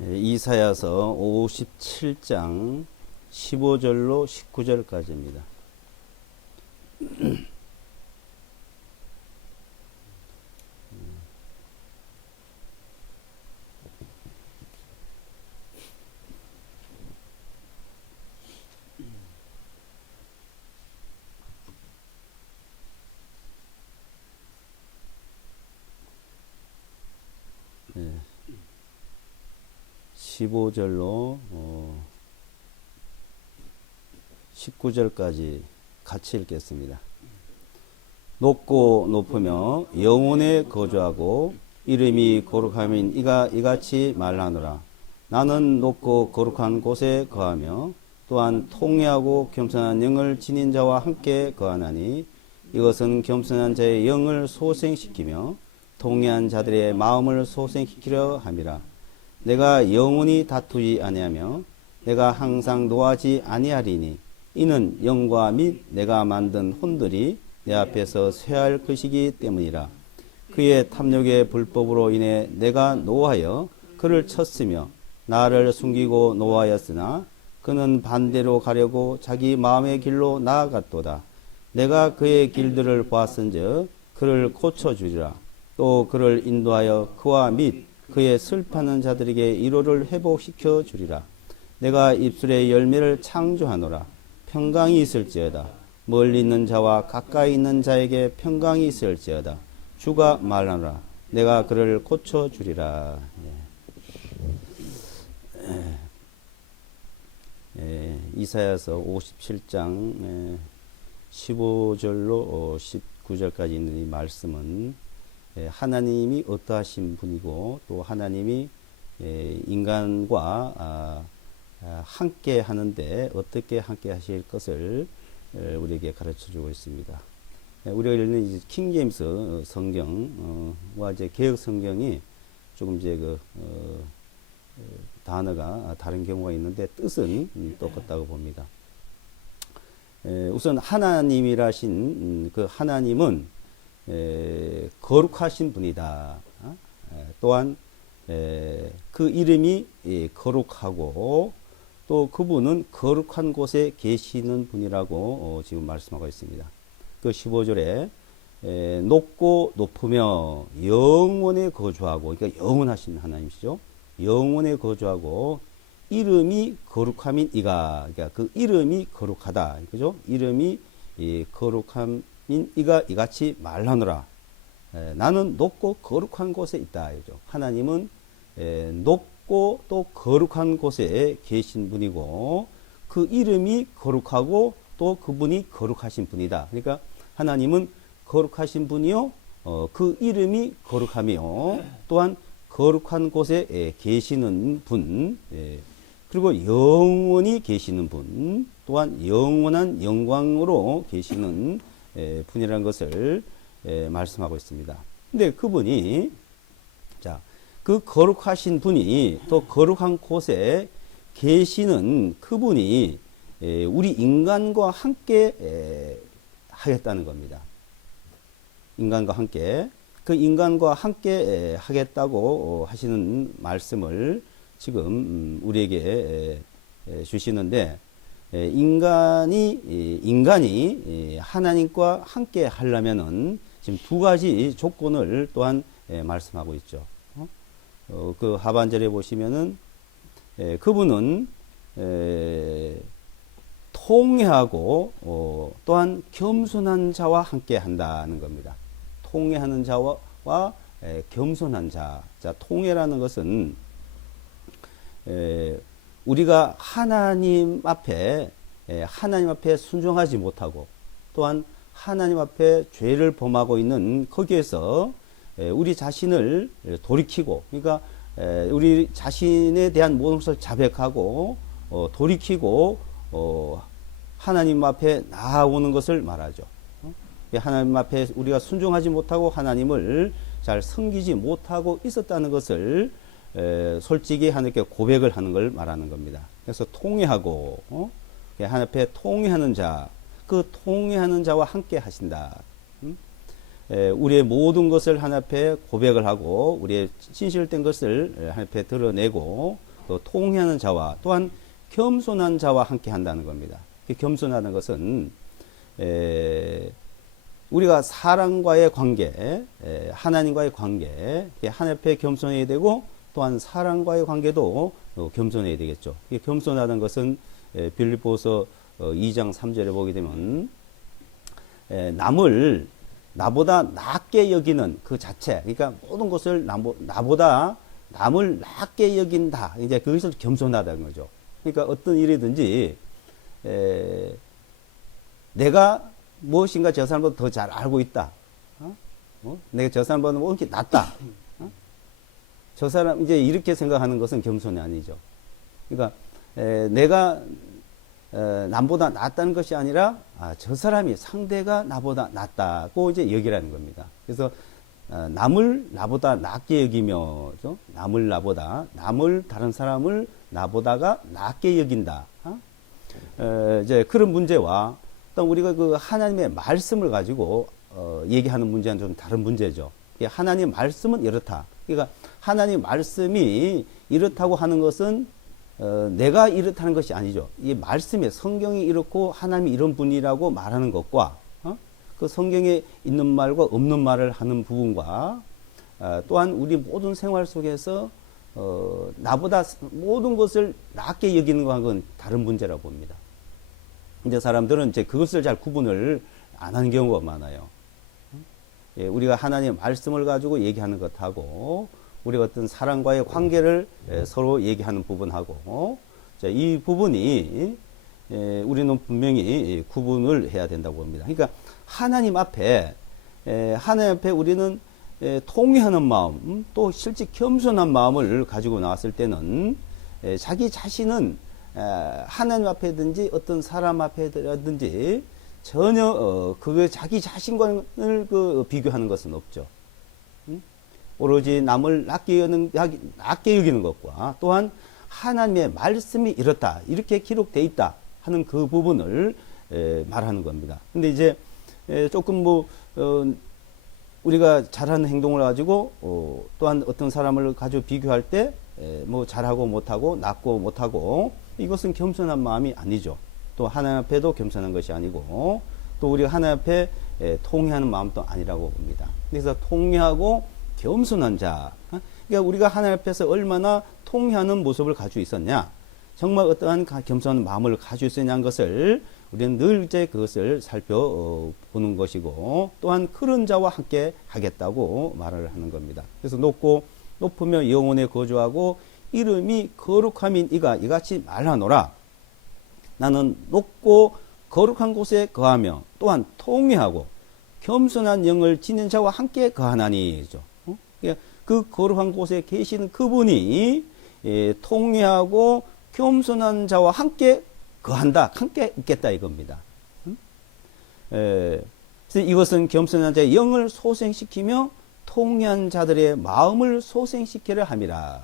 이사야서 57장 15절로 19절까지입니다. 네. 15절로 19절까지 같이 읽겠습니다. 높고 높으며 영원에 거주하고 이름이 거룩함인 이가 이같이 말하노라. 나는 높고 거룩한 곳에 거하며 또한 통회하고 겸손한 영을 지닌 자와 함께 거하나니 이것은 겸손한 자의 영을 소생시키며 통회한 자들의 마음을 소생시키려 함이라. 내가 영원히 다투지 아니하며 내가 항상 노하지 아니하리니 이는 영과 및 내가 만든 혼들이 내 앞에서 쇠할 것이기 때문이라. 그의 탐욕의 불법으로 인해 내가 노하여 그를 쳤으며 나를 숨기고 노하였으나 그는 반대로 가려고 자기 마음의 길로 나아갔도다. 내가 그의 길들을 보았은즉 그를 고쳐주리라. 또 그를 인도하여 그와 및 그의 슬퍼하는 자들에게 위로를 회복시켜 주리라. 내가 입술의 열매를 창조하노라. 평강이 있을지어다. 멀리 있는 자와 가까이 있는 자에게 평강이 있을지어다. 주가 말하노라. 내가 그를 고쳐 주리라. 이사야서 57장 15절로 19절까지 있는 이 말씀은 하나님이 어떠하신 분이고 또 하나님이 인간과 함께 하는데 어떻게 함께 하실 것을 우리에게 가르쳐 주고 있습니다. 우리가 읽는 이제 킹제임스 성경과 이제 개혁 성경이 조금 이제 단어가 다른 경우가 있는데 뜻은 똑같다고 봅니다. 우선 하나님이라신 그 하나님은 거룩하신 분이다. 또한 그 이름이 거룩하고 또 그분은 거룩한 곳에 계시는 분이라고 지금 말씀하고 있습니다. 그 15절에 높고 높으며 영원에 거주하고, 그러니까 영원하신 하나님이시죠. 영원에 거주하고 이름이 거룩함인 이가, 그러니까 그 이름이 거룩하다. 그죠? 이름이 거룩함 이가 이같이 말하노라. 나는 높고 거룩한 곳에 있다. 그죠? 하나님은 높고 또 거룩한 곳에 계신 분이고 그 이름이 거룩하고 또 그분이 거룩하신 분이다. 그러니까 하나님은 거룩하신 분이요, 그 이름이 거룩하며 또한 거룩한 곳에 계시는 분, 그리고 영원히 계시는 분, 또한 영원한 영광으로 계시는 분이라는 것을 말씀하고 있습니다. 근데 그분이, 자, 그 거룩하신 분이 또 거룩한 곳에 계시는 그분이 우리 인간과 함께 하겠다는 겁니다. 인간과 함께. 그 인간과 함께 하겠다고 하시는 말씀을 지금 우리에게 주시는데, 인간이 하나님과 함께 하려면은 지금 두 가지 조건을 또한 말씀하고 있죠. 그 하반절에 보시면은 그분은 통회하고 또한 겸손한 자와 함께 한다는 겁니다. 통회하는 자와 겸손한 자. 자, 통회라는 것은 우리가 하나님 앞에 순종하지 못하고 또한 하나님 앞에 죄를 범하고 있는 거기에서 우리 자신을 돌이키고, 그러니까 우리 자신에 대한 모든 것을 자백하고 돌이키고 하나님 앞에 나아오는 것을 말하죠. 하나님 앞에 우리가 순종하지 못하고 하나님을 잘 섬기지 못하고 있었다는 것을 솔직히 하나님께 고백을 하는 걸 말하는 겁니다. 그래서 통회하고 하나님 앞에 통회하는 자, 그 통회하는 자와 함께 하신다. 우리의 모든 것을 하나님 앞에 고백을 하고 우리의 진실된 것을 하나님 앞에 드러내고 또 통회하는 자와 또한 겸손한 자와 함께 한다는 겁니다. 겸손하는 것은 우리가 사람과의 관계, 하나님과의 관계, 하나님 앞에 겸손해야 되고 또한 사람과의 관계도 겸손해야 되겠죠. 겸손하는 것은 빌립보서 2장 3절에 보게 되면 남을 나보다 낮게 여기는 그 자체, 그러니까 모든 것을 나보다 남을 낮게 여긴다. 이제 그것을 겸손하다는 거죠. 그러니까 어떤 일이든지 내가 무엇인가 저 사람보다 더 잘 알고 있다. 내가 저 사람보다 뭐 이렇게 낫다. 저 사람 이제 이렇게 생각하는 것은 겸손이 아니죠. 그러니까 내가 남보다 낫다는 것이 아니라 저 사람이 상대가 나보다 낫다고 이제 여기라는 겁니다. 그래서 남을 나보다 낫게 여기며 남을 다른 사람을 나보다가 낫게 여긴다. 이제 그런 문제와 또 우리가 그 하나님의 말씀을 가지고 얘기하는 문제는 좀 다른 문제죠. 하나님 말씀은 이렇다. 그러니까 하나님 말씀이 이렇다고 하는 것은 내가 이렇다는 것이 아니죠. 이 말씀에 성경이 이렇고 하나님이 이런 분이라고 말하는 것과 그 성경에 있는 말과 없는 말을 하는 부분과 또한 우리 모든 생활 속에서 나보다 모든 것을 낮게 여기는 것은 다른 문제라고 봅니다. 근데 사람들은 이제 그것을 잘 구분을 안 하는 경우가 많아요. 우리가 하나님의 말씀을 가지고 얘기하는 것하고 우리가 어떤 사람과의 관계를 서로 얘기하는 부분하고 이 부분이 우리는 분명히 구분을 해야 된다고 봅니다. 그러니까 하나님 앞에 우리는 통회하는 마음 또 실제 겸손한 마음을 가지고 나왔을 때는 자기 자신은 하나님 앞에든지 어떤 사람 앞에든지 전혀 그 자기 자신과를 비교하는 것은 없죠. 오로지 남을 낮게 여기는 것과 또한 하나님의 말씀이 이렇다 이렇게 기록되어 있다 하는 그 부분을 말하는 겁니다. 근데 이제 조금 우리가 잘하는 행동을 가지고 또한 어떤 사람을 가지고 비교할 때 뭐 잘하고 못하고 낮고 못하고 이것은 겸손한 마음이 아니죠. 또 하나님 앞에도 겸손한 것이 아니고 또 우리가 하나님 앞에 통회하는 마음도 아니라고 봅니다. 그래서 통회하고 겸손한 자, 그러니까 우리가 하나님 앞에서 얼마나 통회하는 모습을 가지고 있었냐, 정말 어떠한 겸손한 마음을 가지고 있었냐는 것을 우리는 늘 이제 그것을 살펴보는 것이고 또한 그런 자와 함께 하겠다고 말을 하는 겁니다. 그래서 높으며 영원에 거주하고 이름이 거룩함인 이가 이같이 말하노라. 나는 높고 거룩한 곳에 거하며 또한 통회하고 겸손한 영을 지닌 자와 함께 거하나니죠. 그 거룩한 곳에 계시는 그분이 통회하고 겸손한 자와 함께 거한다, 함께 있겠다 이겁니다. 그래서 이것은 겸손한 자의 영을 소생시키며 통회한 자들의 마음을 소생시키려 함이라.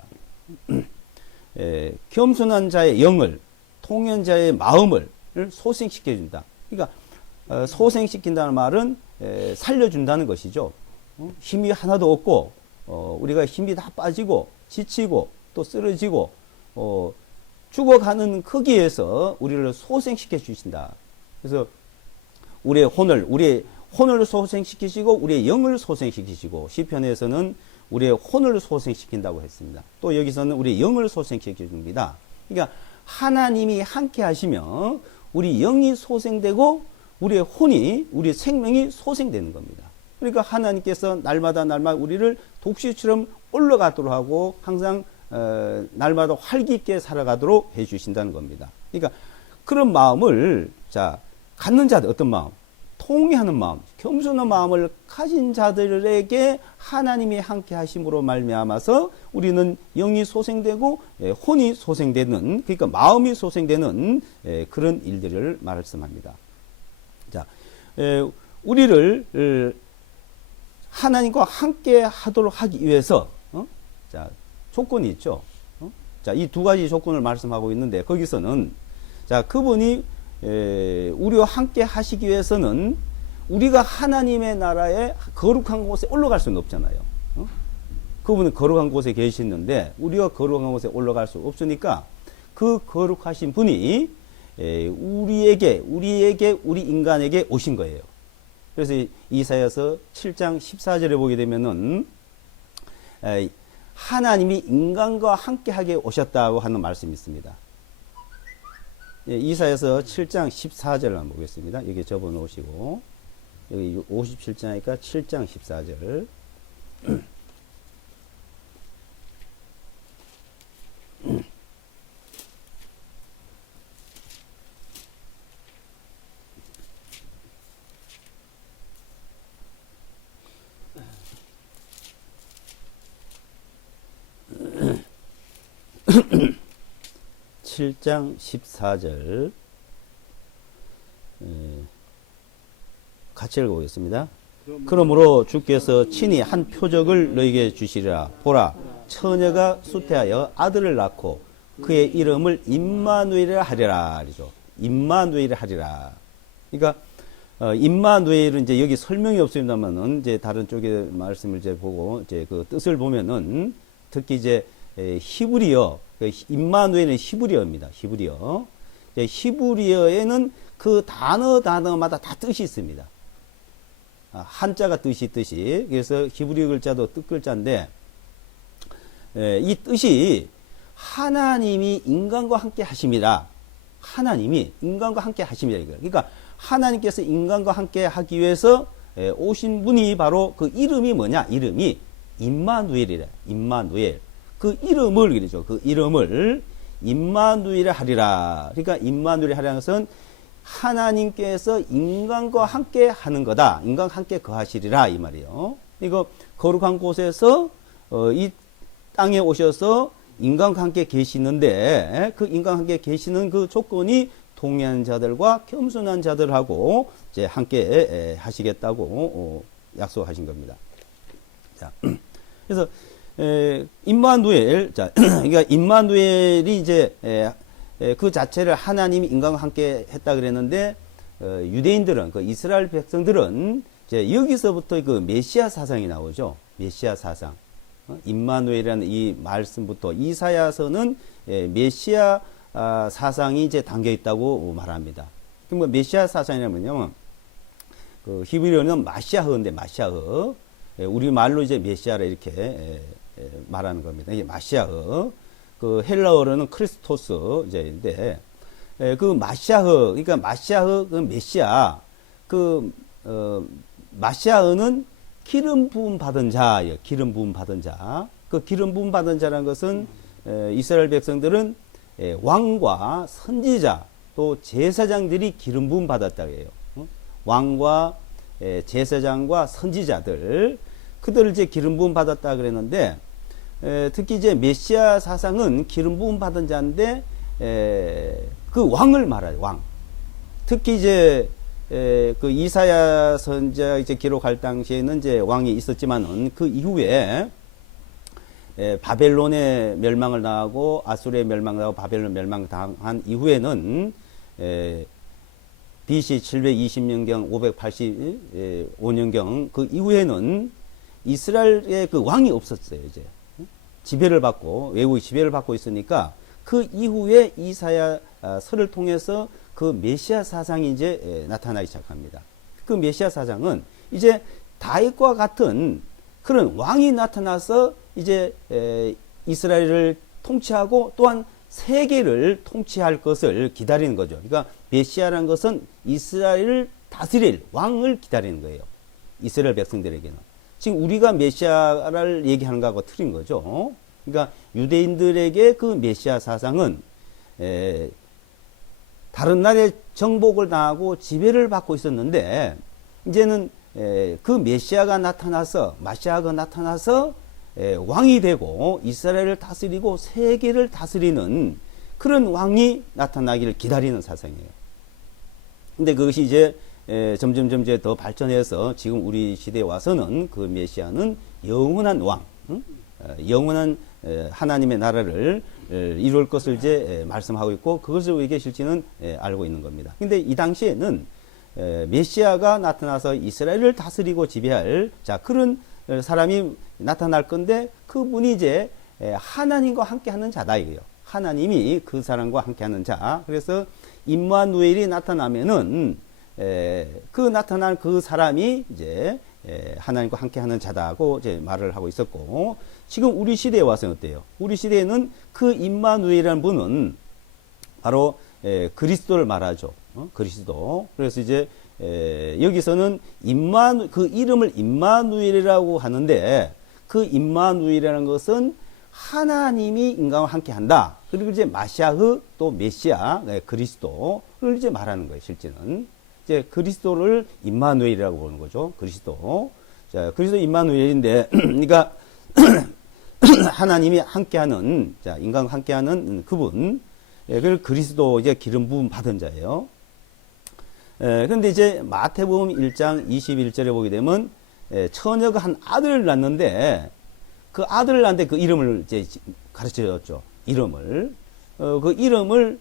겸손한 자의 영을, 통회한 자의 마음을 소생시켜준다. 그러니까 소생시킨다는 말은 살려준다는 것이죠. 힘이 하나도 없고 우리가 힘이 다 빠지고 지치고 또 쓰러지고 죽어가는 거기에서 우리를 소생시켜 주신다. 그래서 우리의 혼을 소생시키시고 우리의 영을 소생시키시고 시편에서는 우리의 혼을 소생시킨다고 했습니다. 또 여기서는 우리의 영을 소생시켜 줍니다. 그러니까 하나님이 함께 하시면 우리 영이 소생되고 우리의 혼이, 우리의 생명이 소생되는 겁니다. 그러니까 하나님께서 날마다 우리를 독수리처럼 올라가도록 하고 항상 날마다 활기 있게 살아가도록 해주신다는 겁니다. 그러니까 그런 마음을 갖는 자들, 어떤 마음? 통회하는 마음, 겸손한 마음을 가진 자들에게 하나님이 함께 하심으로 말미암아서 우리는 영이 소생되고 혼이 소생되는, 그러니까 마음이 소생되는 그런 일들을 말씀합니다. 우리를 하나님과 함께 하도록 하기 위해서 조건이 있죠. 이 두 가지 조건을 말씀하고 있는데 거기서는 그분이 우리와 함께 하시기 위해서는 우리가 하나님의 나라에 거룩한 곳에 올라갈 수는 없잖아요. 그분은 거룩한 곳에 계시는데 우리가 거룩한 곳에 올라갈 수 없으니까 그 거룩하신 분이 우리 인간에게 오신 거예요. 그래서 이사야서 7장 14절에 보게 되면은 하나님이 인간과 함께하게 오셨다고 하는 말씀이 있습니다. 이사야서 7장 14절을 한번 보겠습니다. 여기 접어 놓으시고 여기 57장이니까 7장 14절. 칠 장 14절 같이 읽어보겠습니다. 그러므로 주께서 친히 한 표적을 너에게 주시리라. 보라, 처녀가 수태하여 아들을 낳고 그의 이름을 임마누엘이라 하리라. 그러죠. 임마누엘이라 하리라. 그러니까 임마누엘은 이제 여기 설명이 없습니다만은 이제 다른 쪽의 말씀을 이제 보고 이제 그 뜻을 보면은 특히 이제 히브리어, 임마누엘은 히브리어입니다. 히브리어. 히브리어에는 그 단어마다 다 뜻이 있습니다. 한자가 뜻이 있듯이. 그래서 히브리어 글자도 뜻글자인데, 이 뜻이 하나님이 인간과 함께 하심이라. 하나님이 인간과 함께 하심이라. 그러니까 하나님께서 인간과 함께 하기 위해서 오신 분이 바로 그 이름이 뭐냐? 이름이 임마누엘이라. 임마누엘. 그 이름을 그러죠. 그 이름을 임마누엘이라 하리라. 그러니까 임마누엘이라 하리라는 것은 하나님께서 인간과 함께 하는 거다. 인간과 함께 거하시리라 이 말이에요. 이거 거룩한 곳에서 이 땅에 오셔서 인간과 함께 계시는데 그 인간과 함께 계시는 그 조건이 통회한 자들과 겸손한 자들하고 이제 함께 하시겠다고 약속하신 겁니다. 자, 그래서 임마누엘, 자, 그러니까 임마누엘이 이제 그 자체를 하나님이 인간과 함께 했다 그랬는데 유대인들은 그 이스라엘 백성들은 이제 여기서부터 그 메시아 사상이 나오죠. 메시아 사상. 임마누엘이라는 이 말씀부터 이사야서는 메시아 사상이 이제 담겨 있다고 말합니다. 그럼 메시아 사상이라면요, 그 히브리어는 마시아흐인데 마시아흐, 우리 말로 이제 메시아라 이렇게 말하는 겁니다. 이게 마시아흐. 그 헬라어로는 크리스토스 이제인데 그 마시아흐, 그러니까 마시아흐 그 메시아, 그 마시아흐는 기름 부음 받은 자예요. 기름 부음 받은 자. 그 기름 부음 받은 자라는 것은 이스라엘 백성들은 왕과 선지자 또 제사장들이 기름 부음 받았다고 해요. 왕과 제사장과 선지자들, 그들을 이제 기름 부음 받았다 그랬는데 특히 이제 메시아 사상은 기름 부음 받은 자인데 그 왕을 말해요. 왕. 특히 이제 그 이사야 선지자 이제 기록할 당시에는 이제 왕이 있었지만은 그 이후에 바벨론의 멸망을 당하고 아수르의 멸망을 당하고 바벨론 멸망을 당한 이후에는 BC 720년경 585년경 그 이후에는 이스라엘의 그 왕이 없었어요. 이제 지배를 받고 외국의 지배를 받고 있으니까 그 이후에 이사야 서를 통해서 그 메시아 사상이 이제 나타나기 시작합니다. 그 메시아 사상은 이제 다윗과 같은 그런 왕이 나타나서 이제 이스라엘을 통치하고 또한 세계를 통치할 것을 기다리는 거죠. 그러니까 메시아라는 것은 이스라엘을 다스릴 왕을 기다리는 거예요. 이스라엘 백성들에게는. 지금 우리가 메시아를 얘기하는 거하고 틀린 거죠. 그러니까 유대인들에게 그 메시아 사상은 다른 나라에 정복을 당하고 지배를 받고 있었는데 이제는 그 메시아가 나타나서 마시아가 나타나서 왕이 되고 이스라엘을 다스리고 세계를 다스리는 그런 왕이 나타나기를 기다리는 사상이에요. 근데 그것이 이제 점점 더 발전해서 지금 우리 시대에 와서는 그 메시아는 영원한 왕, 영원한 하나님의 나라를 이룰 것을 이제 말씀하고 있고 그것을 왜 계실지는 알고 있는 겁니다. 근데 이 당시에는 메시아가 나타나서 이스라엘을 다스리고 지배할 자 그런 사람이 나타날 건데 그분이 이제 하나님과 함께하는 자다 이거예요. 하나님이 그 사람과 함께하는 자. 그래서 임마누엘이 나타나면은 그 나타난 그 사람이 이제 하나님과 함께하는 자다고 이제 말을 하고 있었고 지금 우리 시대에 와서 어때요? 우리 시대에는 그 임마누엘이라는 분은 바로 그리스도를 말하죠. 그리스도. 그래서 이제 여기서는 그 이름을 임마누엘이라고 하는데 그 임마누엘이라는 것은 하나님이 인간과 함께한다. 그리고 이제 마시아흐 또 메시아 그리스도를 이제 말하는 거예요. 실제는 이제 그리스도를 임마누엘이라고 보는 거죠. 그리스도. 자, 그리스도 임마누엘인데, 그러니까 하나님이 함께하는 자 인간과 함께하는 그분. 그 그리스도 이제 기름 부음 받은 자예요. 그런데 이제 마태복음 1장 21절에 보게 되면 처녀가 한 아들을 낳는데 그 아들을 낳는데 그 이름을 이제 가르쳐 줬죠. 이름을 그 이름을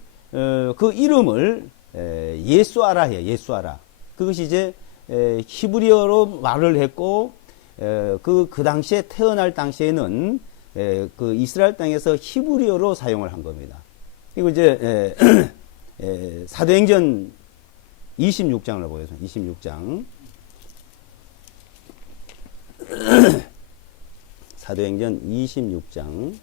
예수아라 해요. 예수아라. 그것이 이제 히브리어로 말을 했고 그 당시에 태어날 당시에는 그 이스라엘 땅에서 히브리어로 사용을 한 겁니다. 그리고 이제 사도행전 26장을 보겠습니다. 26장. 사도행전 26장.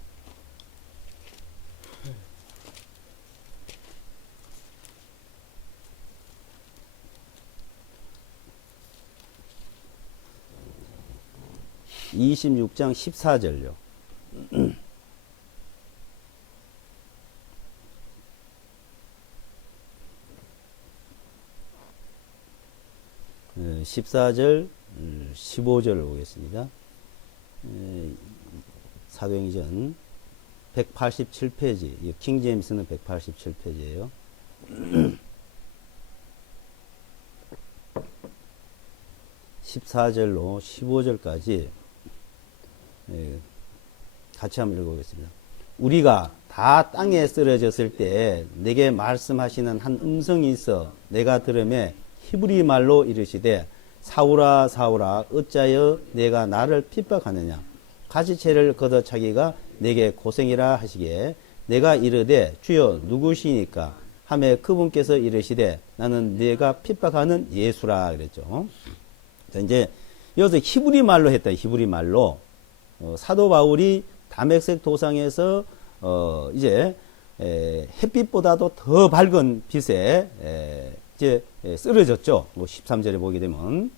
(26장) 14절요. 14절, 15절을 보겠습니다. 사도행전 187페이지, 킹제임스는 187페이지예요. 14절로 15절까지 같이 한번 읽어보겠습니다. 우리가 다 땅에 쓰러졌을 때 내게 말씀하시는 한 음성이 있어 내가 들음에 히브리 말로 이르시되 사울아 사울아 어찌하여 내가 나를 핍박하느냐 가지채를 걷어차기가 내게 고생이라 하시기에 내가 이르되 주여 누구시니까 하매 그분께서 이르시되 나는 내가 핍박하는 예수라 그랬죠. 자, 이제 여기서 히브리 말로 했다. 히브리 말로 사도 바울이 다메섹 도상에서 이제 햇빛보다도 더 밝은 빛에 이제 쓰러졌죠. 뭐 13절에 보게 되면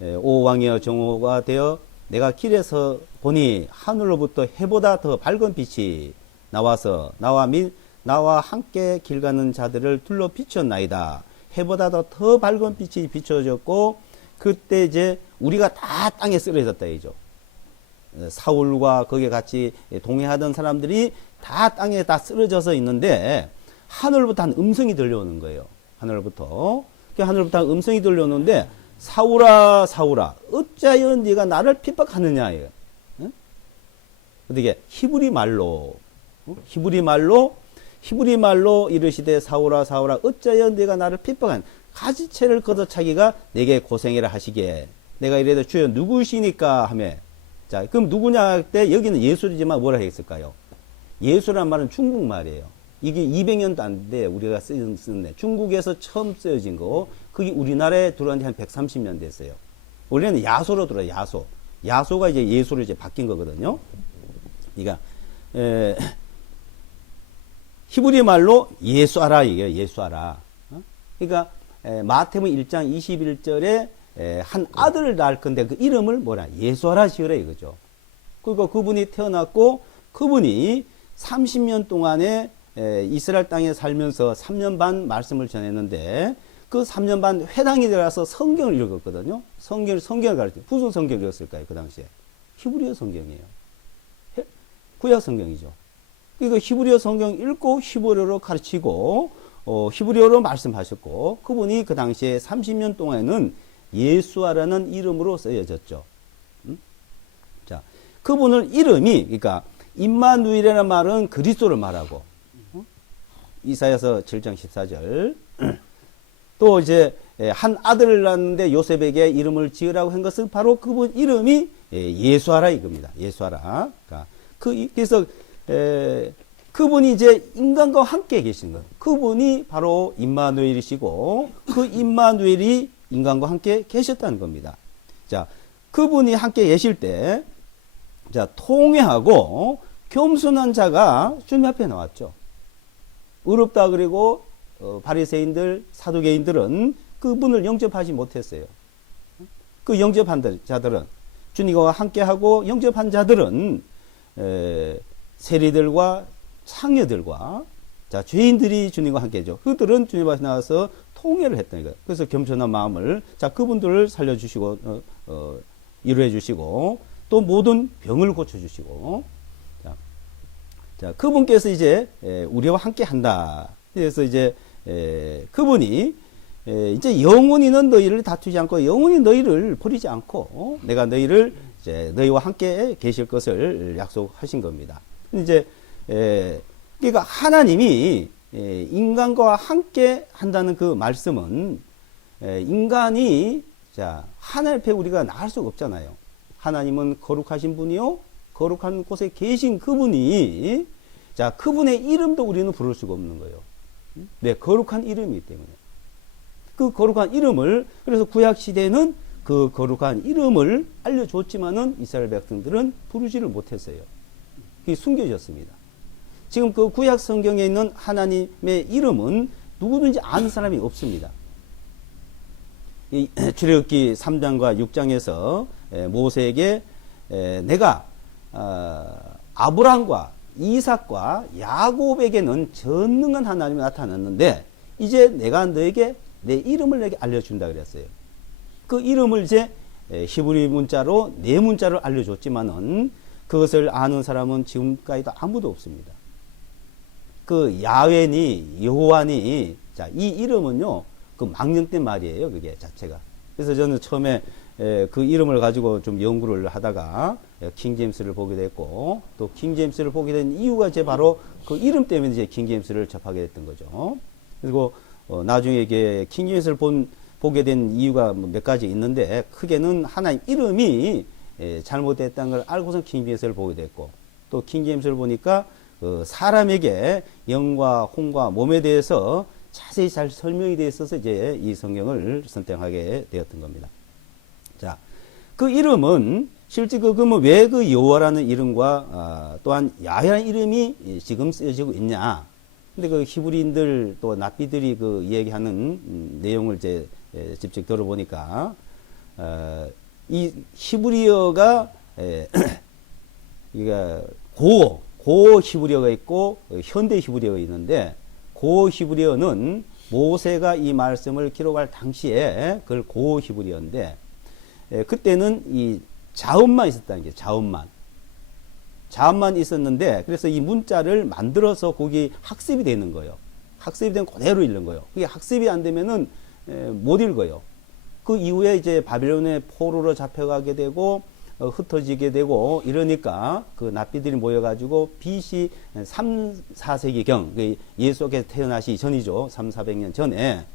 오 왕이여 정오가 되어 내가 길에서 보니 하늘로부터 해보다 더 밝은 빛이 나와서 나와 함께 길 가는 자들을 둘러 비췄나이다. 해보다 더 밝은 빛이 비춰졌고 그때 이제 우리가 다 땅에 쓰러졌다 이죠. 사울과 거기에 같이 동행하던 사람들이 다 땅에 다 쓰러져서 있는데 하늘부터 한 음성이 들려오는 거예요. 하늘부터 음성이 들려오는데 사울아 사울아 어찌하여 네가 나를 핍박하느냐 이거. 어떻게 히브리 말로 이르시되 사울아 사울아 어찌하여 네가 나를 핍박하느냐 가지채를 걷어차기가 내게 고생이라 하시기에 내가 이래도 주여 누구시니까 하며 자 그럼 누구냐 할 때 여기는 예수이지만 뭐라 했을까요? 예수란 말은 중국말이에요. 이게 200년도 안 돼 우리가 쓰는데 중국에서 처음 쓰여진 거 그게 우리나라에 들어온 지 한 130년 됐어요. 원래는 야소로 들어요. 야소가 이제 예수로 이제 바뀐 거거든요. 그러니까 히브리 말로 예수하라 이게요. 예수하라. 그러니까 마태복음 1장 21절에 한 아들을 낳을 건데 그 이름을 뭐라 예수하라 지으래 이거죠. 그리고 그분이 태어났고 그분이 30년 동안에 이스라엘 땅에 살면서 3년 반 말씀을 전했는데 그 3년 반 회당에 들어가서 성경을 읽었거든요. 성경을 가르쳤어요. 무슨 성경을 읽었을까요? 그 당시에 히브리어 성경이에요. 구약 성경이죠. 그러니까 히브리어 성경 읽고 히브리어로 가르치고 히브리어로 말씀하셨고 그분이 그 당시에 30년 동안에는 예수아라는 이름으로 쓰여졌죠. 자, 그분을 이름이 그러니까 임마누엘이라는 말은 그리스도를 말하고 이사야서 7장 14절 또 이제 한 아들을 낳았는데 요셉에게 이름을 지으라고 한 것은 바로 그분 이름이 예수하라 이겁니다. 예수하라. 그러니까 그래서 그분이 이제 인간과 함께 계신 거예요. 그분이 바로 임마누엘이시고 그 임마누엘이 인간과 함께 계셨다는 겁니다. 자, 그분이 함께 계실 때, 자, 통회하고 겸손한 자가 주님 앞에 나왔죠. 의롭다 그리고 바리새인들, 사두개인들은 그분을 영접하지 못했어요. 그 영접한 자들은 주님과 함께하고 영접한 자들은 세리들과 창녀들과 자 죄인들이 주님과 함께죠. 그들은 주님 앞에 나와서 통회를 했다는 거예요. 그래서 겸손한 마음을 자 그분들을 살려주시고 위로해 주시고 또 모든 병을 고쳐주시고 자 그분께서 이제 우리와 함께한다. 그래서 이제 그분이 이제 영원히는 너희를 다투지 않고 영원히 너희를 버리지 않고 내가 너희를 이제 너희와 함께 계실 것을 약속하신 겁니다. 이제 그러니까 하나님이 인간과 함께 한다는 그 말씀은 인간이 자 하나님 앞에 우리가 나갈 수가 없잖아요. 하나님은 거룩하신 분이요 거룩한 곳에 계신 그분이 자 그분의 이름도 우리는 부를 수가 없는 거예요. 네, 거룩한 이름이기 때문에 그 거룩한 이름을 그래서 구약 시대는 그 거룩한 이름을 알려줬지만은 이스라엘 백성들은 부르지를 못했어요. 그게 숨겨졌습니다. 지금 그 구약 성경에 있는 하나님의 이름은 누구든지 아는 사람이 없습니다. 이 출애굽기 3장과 6장에서 모세에게 내가 아브람과 이삭과 야곱에게는 전능한 하나님이 나타났는데 이제 내가 너에게 내 이름을 내게 알려준다 그랬어요. 그 이름을 이제 히브리 문자로 네 문자를 알려줬지만은 그것을 아는 사람은 지금까지도 아무도 없습니다. 그 야훼니 여호와니 자 이 이름은요 그 망령된 말이에요. 그게 자체가. 그래서 저는 처음에 그 이름을 가지고 좀 연구를 하다가 킹제임스를 보게 됐고 또 킹제임스를 보게 된 이유가 제 바로 그 이름 때문에 이제 킹제임스를 접하게 됐던 거죠. 그리고 나중에 이게 킹제임스를 보게 된 이유가 몇 가지 있는데 크게는 하나님 이름이 잘못됐다는 걸 알고서 킹제임스를 보게 됐고 또 킹제임스를 보니까 사람에게 영과 혼과 몸에 대해서 자세히 잘 설명이 되어 있어서 이제 이 성경을 선택하게 되었던 겁니다. 자, 그 이름은 실제 그러면 왜 그 여호와라는 이름과 또한 야훼라는 이름이 지금 쓰여지고 있냐? 근데 그 히브리인들 또 납비들이 그 이야기하는 내용을 이제 직접 들어보니까 이 히브리어가 이게 고 히브리어가 있고 현대 히브리어가 있는데 고 히브리어는 모세가 이 말씀을 기록할 당시에 그걸 고 히브리어인데 그때는 이 자음만 있었다는 게 자음만 있었는데 그래서 이 문자를 만들어서 거기 학습이 되는 거예요. 학습이 되면 그대로 읽는 거예요. 그게 학습이 안 되면은 못 읽어요. 그 이후에 이제 바빌론의 포로로 잡혀가게 되고 흩어지게 되고 이러니까 그 납비들이 모여가지고 BC 3, 4세기경 예수께서 태어나시기 전이죠. 3, 400년 전에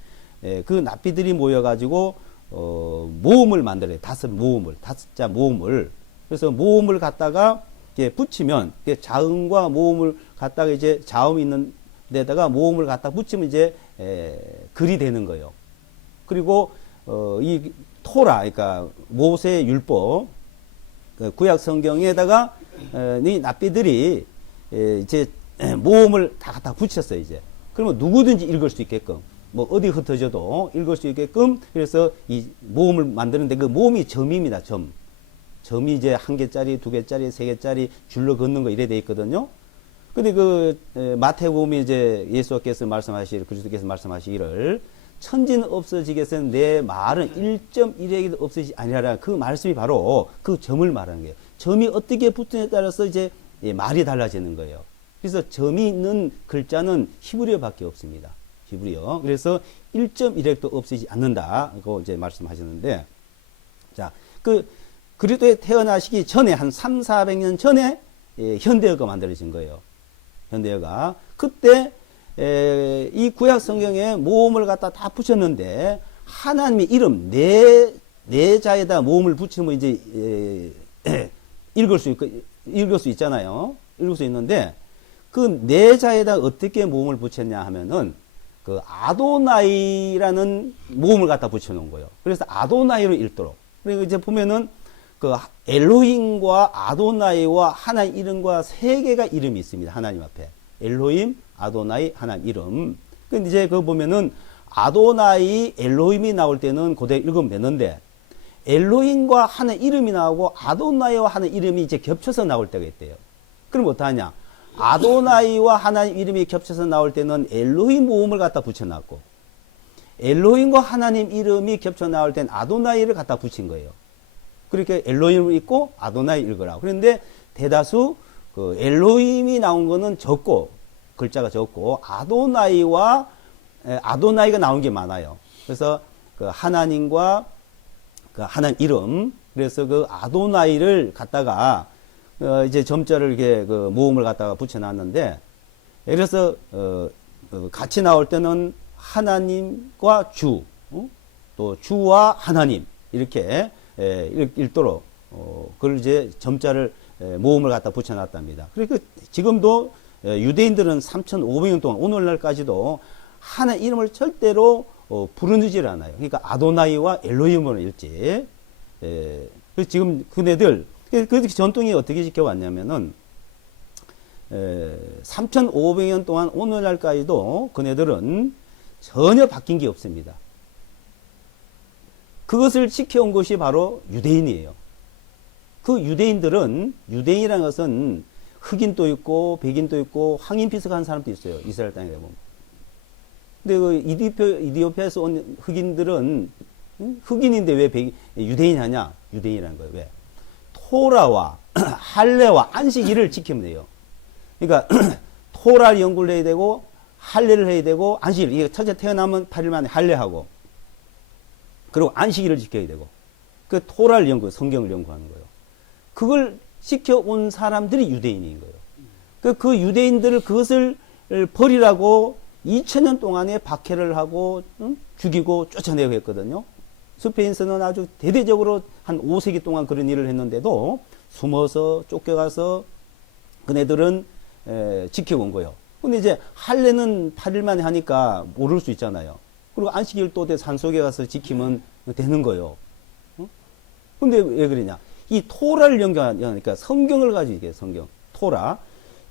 그 납비들이 모여가지고 모음을 만들어요. 다섯자 모음을. 그래서 모음을 갖다가 붙이면 자음과 모음을 갖다가 이제 자음 있는 데다가 모음을 갖다 붙이면 이제 글이 되는 거예요. 그리고 이 토라, 그러니까 모세의 율법 구약 성경에다가 이 납비들이 이제 모음을 다 갖다 붙였어요. 이제 그러면 누구든지 읽을 수 있게끔 뭐 어디 흩어져도 읽을 수 있게끔 그래서 이 모음을 만드는데 그 모음이 점입니다. 점이 이제 한 개짜리, 두 개짜리, 세 개짜리 줄로 긋는 거 이래 돼 있거든요. 근데 그 마태복음이 이제 예수께서 그리스도께서 말씀하시기를 천지는 없어지겠으면 내 말은 1.1핵이도 없어지지 아니하라. 그 말씀이 바로 그 점을 말하는 거예요. 점이 어떻게 붙느냐에 따라서 이제 말이 달라지는 거예요. 그래서 점이 있는 글자는 히브리어밖에 없습니다. 히브리어. 그래서 1.1핵도 없어지지 않는다고 이제 말씀하셨는데, 자, 그리스도에 태어나시기 전에 한 3, 400년 전에 현대어가 만들어진 거예요. 현대어가. 그때 이 구약 성경에 모음을 갖다 다 붙였는데 하나님의 이름 네 자에다 모음을 붙이면 이제 읽을 수 있잖아요. 읽을 수 있는데 그 네 자에다 어떻게 모음을 붙였냐 하면은 그 아도나이라는 모음을 갖다 붙여놓은 거예요. 그래서 아도나이로 읽도록. 그리고 이제 보면은 그 엘로힘과 아도나이와 하나님 이름과 세 개가 이름이 있습니다. 하나님 앞에. 엘로힘, 아도나이, 하나님 이름. 근데 이제 그거 보면은 아도나이, 엘로힘이 나올 때는 그대로 읽으면 되는데 엘로힘과 하나님 이름이 나오고 아도나이와 하나님 이름이 이제 겹쳐서 나올 때가 있대요. 그럼 어떡하냐? 아도나이와 하나님 이름이 겹쳐서 나올 때는 엘로힘 모음을 갖다 붙여놨고 엘로힘과 하나님 이름이 겹쳐 나올 때는 아도나이를 갖다 붙인 거예요. 그렇게 엘로힘을 읽고 아도나이 읽으라고. 그런데 대다수 그 엘로힘이 나온 거는 적고 글자가 적고 아도나이가 나온 게 많아요. 그래서 그 하나님과 그 하나님 이름 그래서 그 아도나이를 갖다가 이제 점자를 이렇게 그 모음을 갖다가 붙여놨는데 그래서 같이 나올 때는 하나님과 주, 또 주와 하나님 이렇게 읽도록 그걸 이제 점자를 모음을 갖다 붙여놨답니다. 그러니까 지금도 유대인들은 3,500년 동안 오늘날까지도 하나님 이름을 절대로 부르지를 않아요. 그러니까 아도나이와 엘로힘으로 읽지. 그래서 지금 그네들 그 전통이 어떻게 지켜왔냐면은 3,500년 동안 오늘날까지도 그네들은 전혀 바뀐 게 없습니다. 그것을 지켜온 것이 바로 유대인이에요. 그 유대인이라는 것은 흑인도 있고 백인도 있고 황인 비슷한 사람도 있어요. 이스라엘 땅에 보면. 근데 그 이디오피아에서 온 흑인들은 흑인인데 왜 유대인 하냐? 유대인이라는 거예요. 왜? 토라와 할례와 안식일을 지키면 돼요. 그러니까 토라를 연구를 해야 되고 할례를 해야 되고 안식일. 이게 첫째 태어나면 8일 만에 할례하고 그리고 안식일을 지켜야 되고 그 토라를 성경을 연구하는 거예요. 그걸 지켜온 사람들이 유대인인 거예요. 그 유대인들을 그것을 버리라고 2000년 동안에 박해를 하고 죽이고 쫓아내고 했거든요. 스페인에서는 아주 대대적으로 한 5세기 동안 그런 일을 했는데도 숨어서 쫓겨가서 그네들은 지키고 온 거예요. 근데 이제 할례는 8일 만에 하니까 모를 수 있잖아요. 그리고 안식일 또 산속에 가서 지키면 되는 거예요. 근데 왜 그러냐? 이 토라를 연구하니까 성경을 가지고 있게 성경, 토라.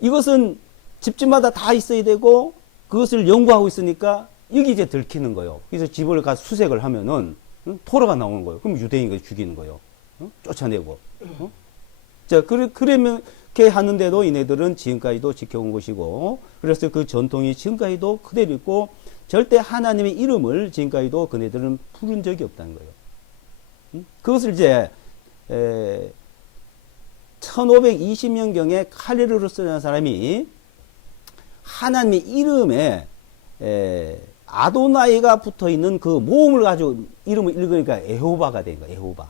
이것은 집집마다 다 있어야 되고 그것을 연구하고 있으니까 여기 이제 들키는 거예요. 그래서 집을 가서 수색을 하면은 토라가 나오는 거예요. 그럼 유대인이 죽이는 거예요. 쫓아내고. 자, 그러면 그렇게 하는데도 이네들은 지금까지도 지켜온 것이고, 그래서 그 전통이 지금까지도 그대로 있고, 절대 하나님의 이름을 지금까지도 그네들은 부른 적이 없다는 거예요. 그것을 이제 1520년경에 칼레르로스라는 사람이 하나님의 이름에 아도나이가 붙어 있는 그 모음을 가지고 이름을 읽으니까 에호바가 된 거예요. 에호바.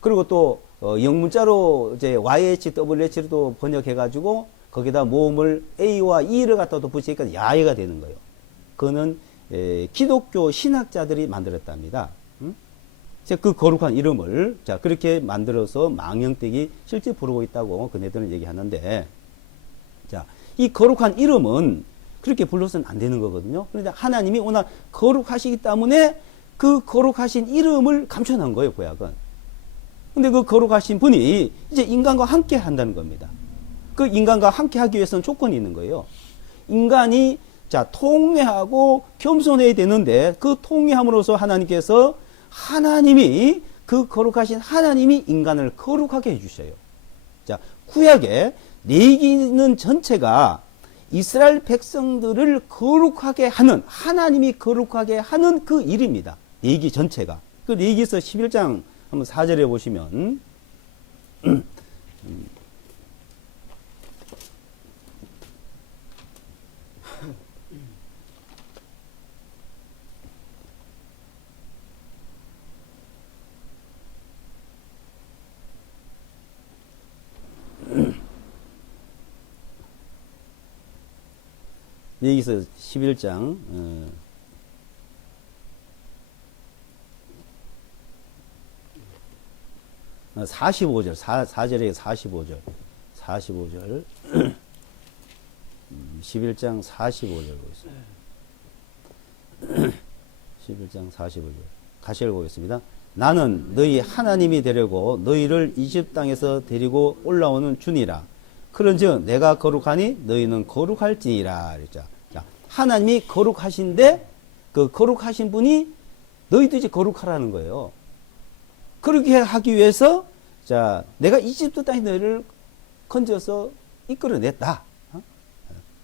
그리고 또 영문자로 이제 YHWH로 번역해가지고 거기다 모음을 A와 E를 갖다도 붙이니까 야훼가 되는 거예요. 그거는 기독교 신학자들이 만들었답니다. 그 거룩한 이름을 자 그렇게 만들어서 망령댁이 실제 부르고 있다고 그네들은 얘기하는데, 자 이 거룩한 이름은 그렇게 불러서는 안 되는 거거든요. 그런데 하나님이 워낙 거룩하시기 때문에 그 거룩하신 이름을 감춰놓은 거예요, 구약은. 근데 그 거룩하신 분이 이제 인간과 함께 한다는 겁니다. 그 인간과 함께 하기 위해서는 조건이 있는 거예요. 인간이 자 통회하고 겸손해야 되는데 그 통회함으로써 하나님이 그 거룩하신 하나님이 인간을 거룩하게 해주셔요. 자 구약에 레위기는 전체가 이스라엘 백성들을 거룩하게 하는, 하나님이 거룩하게 하는 그 일입니다. 레위기 전체가. 그 레위기서 11장 한번 4절에 보시면 레위기서 11장 45절, 4절에 45절. 45절. 11장 45절 보겠습니다. 11장 45절. 같이 읽어보겠습니다. 나는 너희 하나님이 되려고 너희를 이집 땅에서 데리고 올라오는 주니라. 그런즉 내가 거룩하니 너희는 거룩할지니라. 그랬죠. 자, 하나님이 거룩하신데 그 거룩하신 분이 너희도 이제 거룩하라는 거예요. 그렇게 하기 위해서 자, 내가 이집트 땅에 너희를 건져서 이끌어냈다.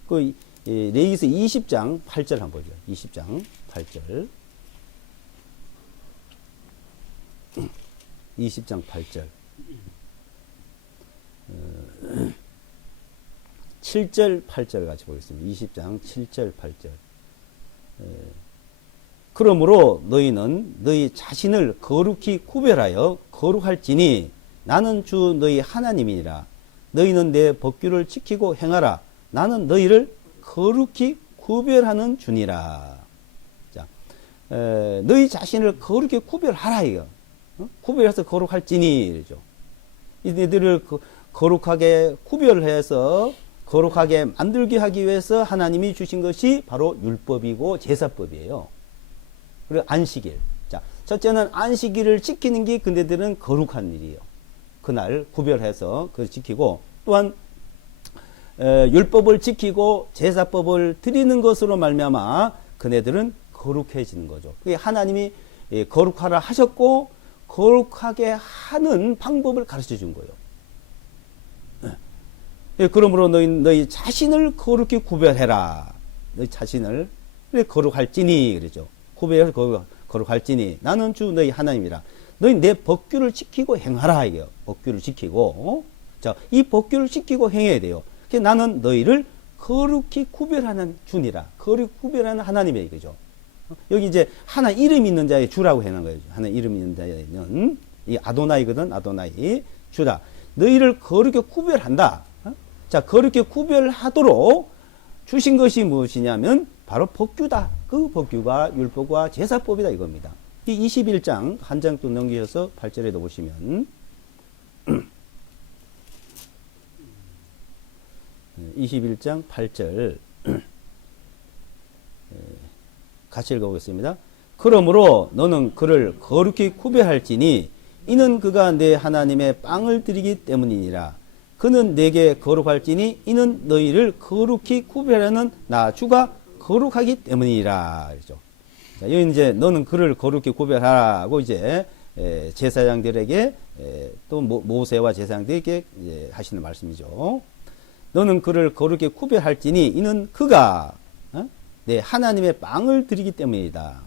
그 레위기서 20장 8절 한번 보죠. 20장 8절. 20장 8절. 7절 8절 같이 보겠습니다. 20장 7절 8절. 그러므로 너희는 너희 자신을 거룩히 구별하여 거룩할지니 나는 주 너희 하나님이니라. 너희는 내 법규를 지키고 행하라. 나는 너희를 거룩히 구별하는 주니라. 자, 너희 자신을 거룩히 구별하라 이거. 구별해서 거룩할지니 이러죠. 이들을 거룩하게 구별해서 거룩하게 만들게 하기 위해서 하나님이 주신 것이 바로 율법이고 제사법이에요. 그리고 안식일. 자, 첫째는 안식일을 지키는 게 그네들은 거룩한 일이에요. 그날 구별해서 그걸 지키고 또한 율법을 지키고 제사법을 드리는 것으로 말미암아 그네들은 거룩해지는 거죠. 그게 하나님이 거룩하라 하셨고 거룩하게 하는 방법을 가르쳐 준 거예요. 그러므로 너희 자신을 거룩히 구별해라. 너희 자신을 거룩할지니 그러죠. 구별해서 거룩할지니 나는 주 너희 하나님이라. 너희 내 법규를 지키고 행하라 이게요. 법규를 지키고 자, 이 법규를 지키고 행해야 돼요. 나는 너희를 거룩히 구별하는 주니라. 거룩히 구별하는 하나님의 이거죠. 여기 이제 하나 이름 있는 자의 주라고 해놓은 거예요. 하나 이름 있는 자에는 이 아도나이거든. 아도나이 주다. 너희를 거룩히 구별한다. 자, 거룩히 구별하도록 주신 것이 무엇이냐면 바로 법규다. 그 법규가 율법과 제사법이다 이겁니다. 이 21장 한 장 또 넘기셔서 8절에도 보시면 21장 8절 같이 읽어보겠습니다. 그러므로 너는 그를 거룩히 구별할지니 이는 그가 내 하나님의 빵을 드리기 때문이니라. 그는 내게 거룩할지니 이는 너희를 거룩히 구별하는 나 주가 거룩하기 때문이라. 그렇죠. 자, 여기 이제 너는 그를 거룩히 구별하라고 이제 제사장들에게 또 모세와 제사장들에게 하시는 말씀이죠. 너는 그를 거룩히 구별할지니 이는 그가 내 하나님의 빵을 드리기 때문이다.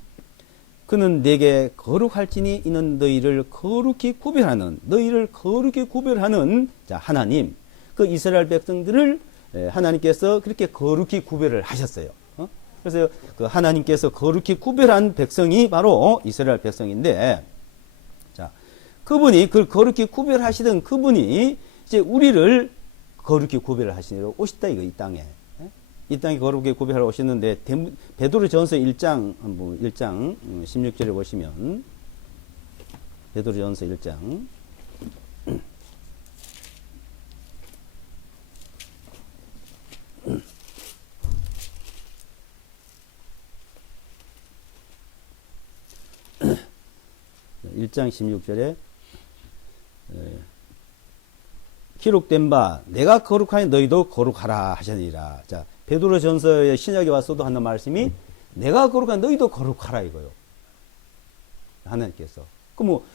그는 내게 거룩할지니 이는 너희를 거룩히 구별하는 자, 하나님 그 이스라엘 백성들을 하나님께서 그렇게 거룩히 구별을 하셨어요. 그래서 그 하나님께서 거룩히 구별한 백성이 바로 이스라엘 백성인데 자, 그분이 그 거룩히 구별하시던 그분이 이제 우리를 거룩히 구별을 하시려고 오셨다 이거 이 땅에. 이 땅에 거룩히 구별하러 오셨는데 베드로전서 1장 16절에 보시면 베드로전서 1장 1장 16절에 기록된 바 내가 거룩하니 너희도 거룩하라 하시니라. 자, 베드로전서의 신약에 와서도 하는 말씀이 내가 거룩하니 너희도 거룩하라 이거요. 하나님께서. 그럼 뭐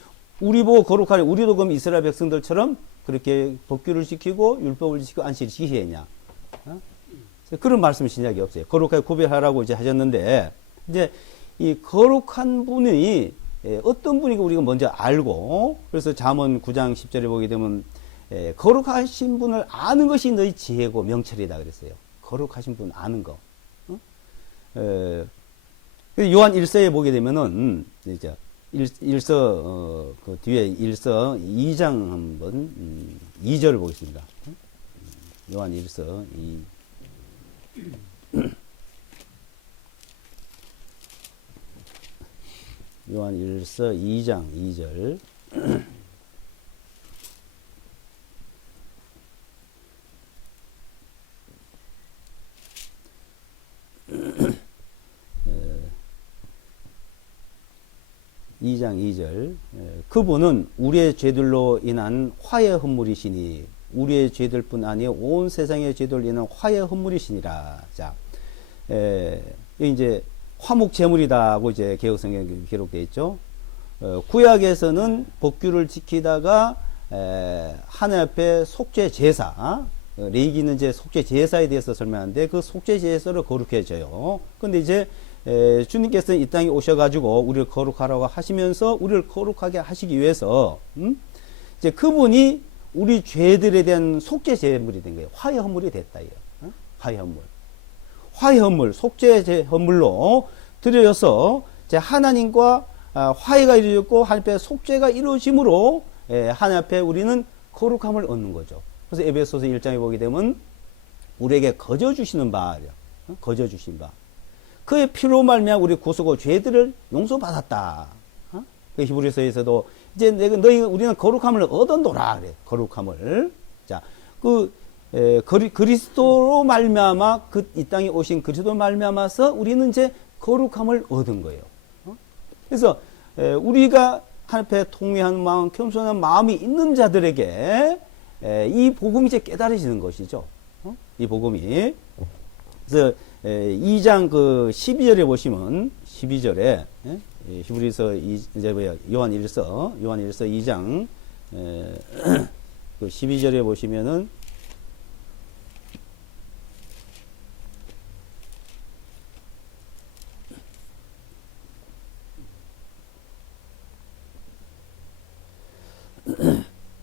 우리 보고 거룩하니 우리도 그럼 이스라엘 백성들처럼 그렇게 법규를 지키고 율법을 지키고 안식일을 지켜야 했냐? 그런 말씀 신약이 없어요. 거룩하게 구별하라고 이제 하셨는데 이제 이 거룩한 분이 어떤 분이고 우리가 먼저 알고 그래서 잠언 9장 10절에 보게 되면 거룩하신 분을 아는 것이 너희 지혜고 명철이다 그랬어요. 거룩하신 분 아는 거. 요한 1서에 보게 되면은 이제 1서 그 뒤에 1서 2장 한번 2절을 보겠습니다. 요한 1서 2 요한 1서 2장 2절 2장 2절. 그분은 우리의 죄들로 인한 화해 헌물이시니 우리의 죄들뿐 아니요 온 세상의 죄들로 인한 화해 헌물이시니라. 자, 이제 화목 제물이다고 이제 개혁성경에 기록되어 있죠. 구약에서는 법규를 지키다가 하나님 앞에 속죄 제사, 레위기는 이제 속죄 제사에 대해서 설명하는데 그 속죄 제사로 거룩해져요. 근데 이제 주님께서 이 땅에 오셔가지고 우리를 거룩하라고 하시면서 우리를 거룩하게 하시기 위해서 이제 그분이 우리 죄들에 대한 속죄 제물이 된 거예요. 화해 헌물이 됐다 이요. 화해 헌물, 화해 헌물, 속죄 헌물로 드려져서 이제 하나님과 화해가 이루어졌고 하나님 앞에 속죄가 이루어짐으로 하나님 앞에 우리는 거룩함을 얻는 거죠. 그래서 에베소서 1장에 보게 되면 우리에게 거저 주시는 바, 거저 주신 바, 그의 피로 말미암아 우리 구속의 죄들을 용서받았다. 그 히브리서에서도 이제 우리는 거룩함을 얻었노라 그래. 거룩함을. 자, 그리스도로 말미암아 이 땅에 오신 그리스도 말미암아서 우리는 이제 거룩함을 얻은 거예요. 그래서 우리가 하나님 앞에 통회한 마음, 겸손한 마음이 있는 자들에게 이 복음이 이제 깨달아지는 것이죠. 이 복음이. 그래서 2장 12절에 보시면 12절에 히브리서 요한일서 2장 12절에 보시면은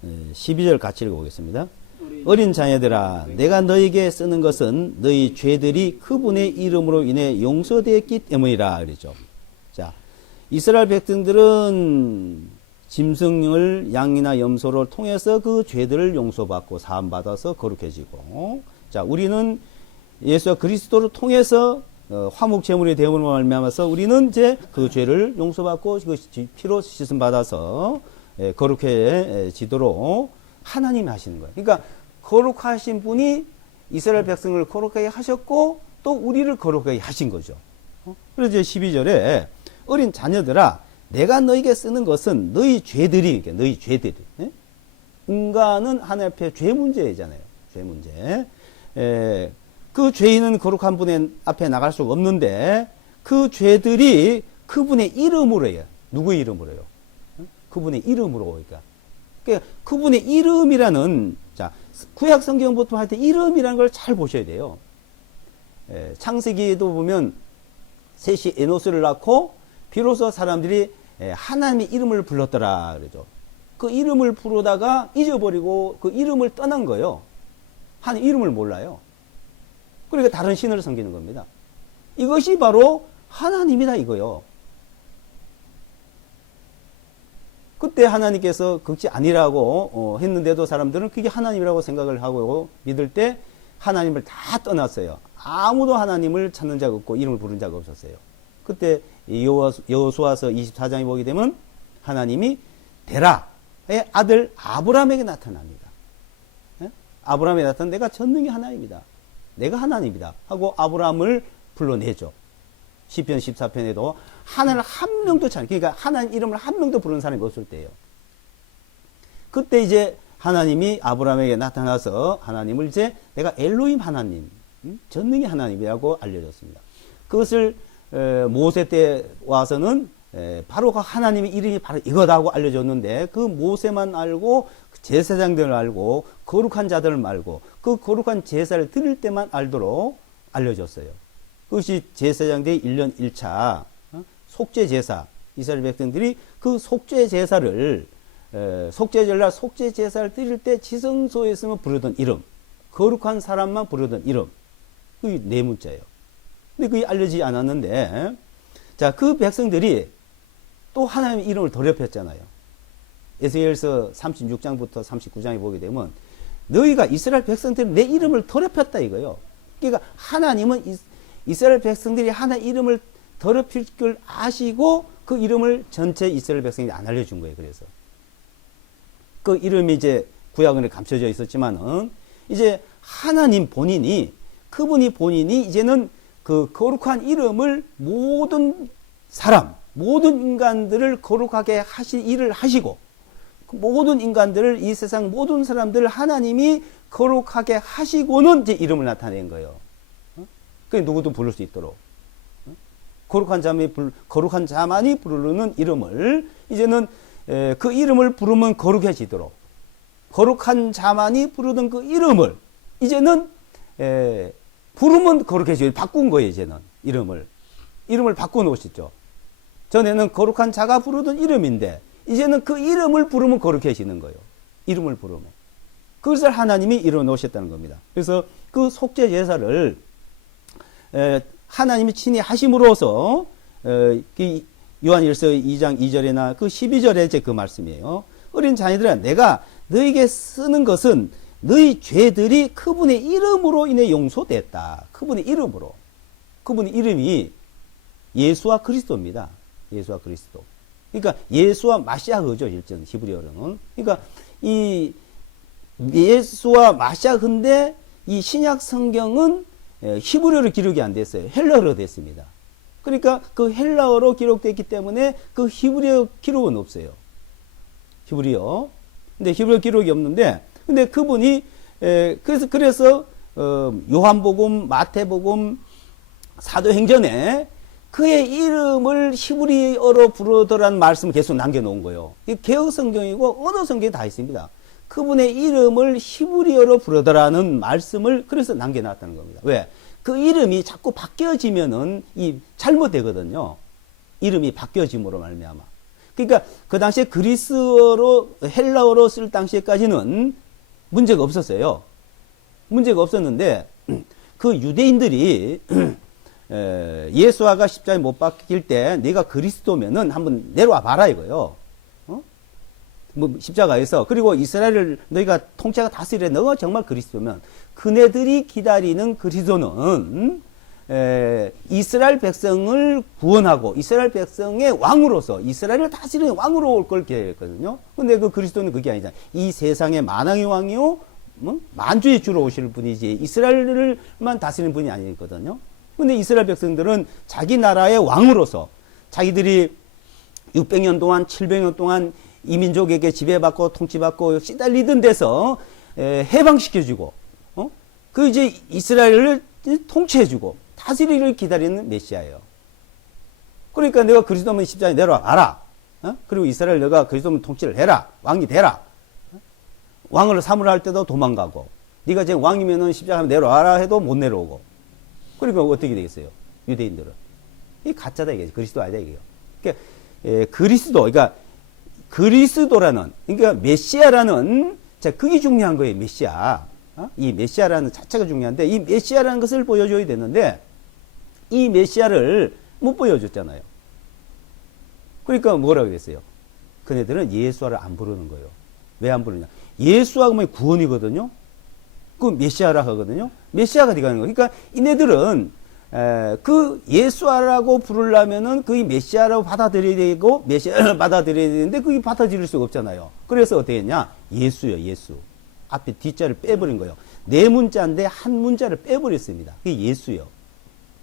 네, 12절 같이 읽어보겠습니다. 어린 자녀들아, 내가 너에게 쓰는 것은 너희 죄들이 그분의 이름으로 인해 용서되었기 때문이라 그러죠. 자, 이스라엘 백성들은 짐승을 양이나 염소를 통해서 그 죄들을 용서받고 사함받아서 거룩해지고, 자, 우리는 예수 그리스도를 통해서 화목 제물이 되므로 말미암아서 우리는 이제 그 죄를 용서받고 그 피로 씻음 받아서 거룩해지도록 하나님이 하시는 거예요. 그러니까 거룩하신 분이 이스라엘 백성을 거룩하게 하셨고 또 우리를 거룩하게 하신 거죠. 그래서 12절에 어린 자녀들아, 내가 너에게 쓰는 것은 너희 죄들이, 그러니까 너희 죄들이. 인간은 하나님 앞에 죄 문제잖아요. 죄 문제. 그 죄인은 거룩한 분의 앞에 나갈 수가 없는데 그 죄들이 그분의 이름으로요. 누구의 이름으로요? 그분의 이름으로. 그러니까 그분의 이름이라는, 자, 구약 성경부터 할 때 이름이라는 걸 잘 보셔야 돼요. 창세기에도 보면 셋이 에노스를 낳고 비로소 사람들이 하나님의 이름을 불렀더라 그러죠. 그 이름을 부르다가 잊어버리고 그 이름을 떠난 거예요. 하나님 이름을 몰라요. 그러니까 다른 신을 섬기는 겁니다. 이것이 바로 하나님이다 이거요. 그때 하나님께서 그것이 아니라고 했는데도 사람들은 그게 하나님이라고 생각을 하고 믿을 때 하나님을 다 떠났어요. 아무도 하나님을 찾는 자가 없고 이름을 부른 자가 없었어요. 그때 여호수아서 24장에 보게 되면 하나님이 데라의 아들 아브라함에게 나타납니다. 아브라함에 나타난 내가 전능히 하나님이다. 내가 하나님이다 하고 아브라함을 불러내죠. 시편 14편에도 하나님을 한 명도 찾는, 그러니까 하나님 이름을 한 명도 부르는 사람이 없을 때예요. 그때 이제 하나님이 아브라함에게 나타나서 하나님을 이제 내가 엘로힘 하나님, 전능의 하나님이라고 알려졌습니다. 그것을 모세 때 와서는 바로 그 하나님의 이름이 바로 이거다고 알려줬는데 그 모세만 알고 제사장들을 알고 거룩한 자들을 알고 그 거룩한 제사를 드릴 때만 알도록 알려줬어요. 그것이 제사장들의 1년 1차 속죄 제사, 이스라엘 백성들이 그 속죄 제사를 속죄절날 속죄 제사를 드릴 때 지성소에서만 부르던 이름, 거룩한 사람만 부르던 이름, 그게 네 문자예요. 근데 그게 알려지지 않았는데, 자, 그 백성들이 또 하나님의 이름을 더럽혔잖아요. 에스겔서 36장부터 39장에 보게 되면 너희가 이스라엘 백성들이 내 이름을 더럽혔다 이거예요. 그러니까 하나님은 이스라엘 백성들이 하나의 이름을 더럽힐 걸 아시고 그 이름을 전체 이스라엘 백성이 안 알려준 거예요. 그래서 그 이름이 이제 구약원에 감춰져 있었지만은 이제 하나님 본인이, 그분이 본인이 이제는 그 거룩한 이름을 모든 사람, 모든 인간들을 거룩하게 일을 하시고, 모든 인간들을, 이 세상 모든 사람들을 하나님이 거룩하게 하시고는 이제 이름을 나타낸 거예요. 그 누구도 부를 수 있도록. 거룩한 자만이 부르는 이름을, 이제는 그 이름을 부르면 거룩해지도록, 거룩한 자만이 부르는 그 이름을 이제는 부르면 거룩해져요. 바꾼 거예요. 이제는 이름을 바꿔 놓으셨죠. 전에는 거룩한 자가 부르던 이름인데 이제는 그 이름을 부르면 거룩해지는 거예요. 이름을 부르면. 그것을 하나님이 이루어 놓으셨다는 겁니다. 그래서 그 속죄 제사를 하나님이 친히 하심으로써 요한일서 2장 2절이나 그 12절에 이제 그 말씀이에요. 어린 자녀들아, 내가 너에게 쓰는 것은 너희 죄들이 그분의 이름으로 인해 용서됐다. 그분의 이름으로. 그분의 이름이 예수와 그리스도입니다. 예수와 그리스도. 그러니까 예수와 마시아흐죠. 일전 히브리어로는. 그러니까 이 예수와 마시아흐인데 이 신약 성경은 히브리어로 기록이 안 됐어요. 헬라어로 됐습니다. 그러니까 그 헬라어로 기록됐기 때문에 그 히브리어 기록은 없어요. 히브리어. 근데 히브리어 기록이 없는데, 근데 그분이 그래서 요한복음, 마태복음, 사도행전에 그의 이름을 히브리어로 부르더라는 말씀을 계속 남겨놓은 거예요. 개혁 성경이고 어느 성경에 다 있습니다. 그분의 이름을 히브리어로 부르더라는 말씀을 그래서 남겨놨다는 겁니다. 왜? 그 이름이 자꾸 바뀌어지면은 잘못되거든요. 이름이 바뀌어짐으로 말미암아. 그러니까 그 당시에 그리스어로 헬라어로 쓸 당시에까지는 문제가 없었어요. 문제가 없었는데 그 유대인들이 예수아가 십자가에 못 박힐 때 네가 그리스도면은 한번 내려와 봐라 이거요. 뭐 십자가에서. 그리고 이스라엘을 너희가 통치가 다스리래. 너가 정말 그리스도면 그네들이 기다리는 그리스도는 이스라엘 백성을 구원하고 이스라엘 백성의 왕으로서 이스라엘을 다스리는 왕으로 올 걸 기다렸거든요. 근데 그 그리스도는 그게 아니잖아요. 이 세상의 만왕의 왕이요 만주의 주로 오실 분이지 이스라엘을만 다스리는 분이 아니거든요. 근데 이스라엘 백성들은 자기 나라의 왕으로서 자기들이 600년 동안 700년 동안 이민족에게 지배받고 통치받고 시달리던 데서 해방시켜주고 그 이제 이스라엘을 통치해주고 다스리를 기다리는 메시아예요. 그러니까 내가 그리스도면 십자가에 내려와라. 그리고 이스라엘 너가 그리스도면 통치를 해라. 왕이 되라. 왕을 삼으라 할 때도 도망가고 네가 지금 왕이면은 십자가에 내려와라 해도 못 내려오고. 그러니까 어떻게 되겠어요? 유대인들은 이 가짜다 이게 그리스도 아니다 이게요. 그러니까 그리스도, 그러니까 그리스도라는, 그러니까 메시아라는, 자, 그게 중요한 거예요. 메시아. 이 메시아라는 자체가 중요한데 이 메시아라는 것을 보여줘야 되는데 이 메시아를 못 보여줬잖아요. 그러니까 뭐라고 그랬어요? 그네들은 예수아를 안 부르는 거예요. 왜 안 부르냐? 예수아가 뭐 구원이거든요. 그 메시아라 하거든요. 메시아가 어디 가는 거예요? 그러니까 이네들은 그 예수아라고 부르려면은 그게 메시아라고 받아들여야 되고 메시아를 받아들여야 되는데 그게 받아들일 수가 없잖아요. 그래서 어떻게 했냐? 예수요, 예수. 앞에 뒷자를 빼버린 거예요. 네 문자인데 한 문자를 빼버렸습니다. 그게 예수요.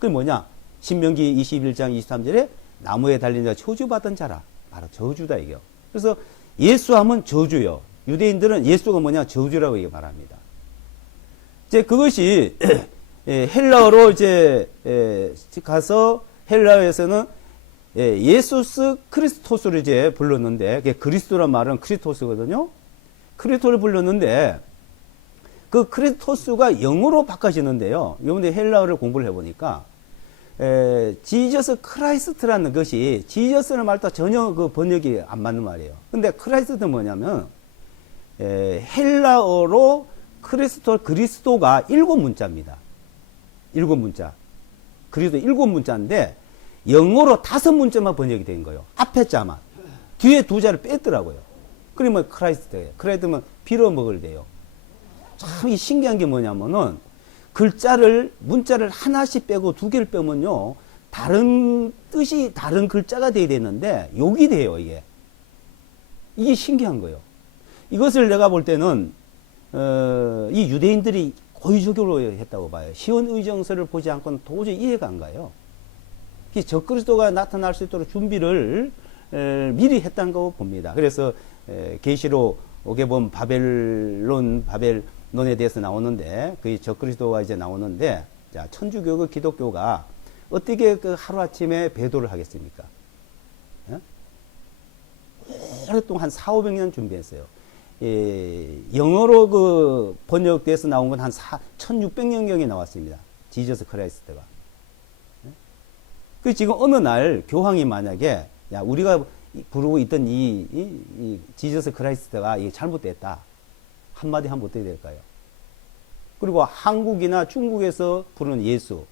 그게 뭐냐? 신명기 21장 23절에 나무에 달린 자 저주받은 자라. 바로 저주다 이게요. 그래서 예수하면 저주요. 유대인들은 예수가 뭐냐? 저주라고 이게 말합니다. 이제 그것이 헬라어로 이제 가서 헬라어에서는 예수스 크리스토스를 이제 불렀는데 그게 그리스도란 말은 크리스토스거든요. 크리스토를 불렀는데 그 크리스토스가 영어로 바꿔지는데요. 이번에 헬라어를 공부를 해보니까 지저스 크라이스트라는 것이 지저스는 말도 전혀 그 번역이 안 맞는 말이에요. 근데 크라이스트는 뭐냐면 헬라어로 그리스도가 7문자입니다. 7문자. 그리스도 7문자인데 영어로 5문자만 번역이 된 거예요. 앞에 자만. 뒤에 2자를 뺐더라고요. 그러면 크라이스트예요. 크라이스트면 빌어먹을 돼요. 참 신기한 게 뭐냐면은 문자를 하나씩 빼고 2개를 빼면요. 다른 뜻이 다른 글자가 돼야 되는데 욕이 돼요, 이게. 이게 신기한 거예요. 이것을 내가 볼 때는 이 유대인들이 고의적으로 했다고 봐요. 시온의정서를 보지 않고는 도저히 이해가 안 가요. 적그리스도가 나타날 수 있도록 준비를 미리 했다는 거 봅니다. 그래서 계시록에 보면 바벨론에 대해서 나오는데 그 적그리스도가 이제 나오는데, 자, 천주교가 기독교가 어떻게 그 하루아침에 배도를 하겠습니까? 예? 오랫동안 한 400~500년 준비했어요. 영어로 그 번역돼서 나온 건 한 1600년경에 나왔습니다. 지저스 크라이스트가. 그 지금 어느 날 교황이 만약에, 야, 우리가 부르고 있던 이 지저스 크라이스트가 이게 잘못됐다, 한마디 하면 어떻게 될까요? 그리고 한국이나 중국에서 부르는 예수,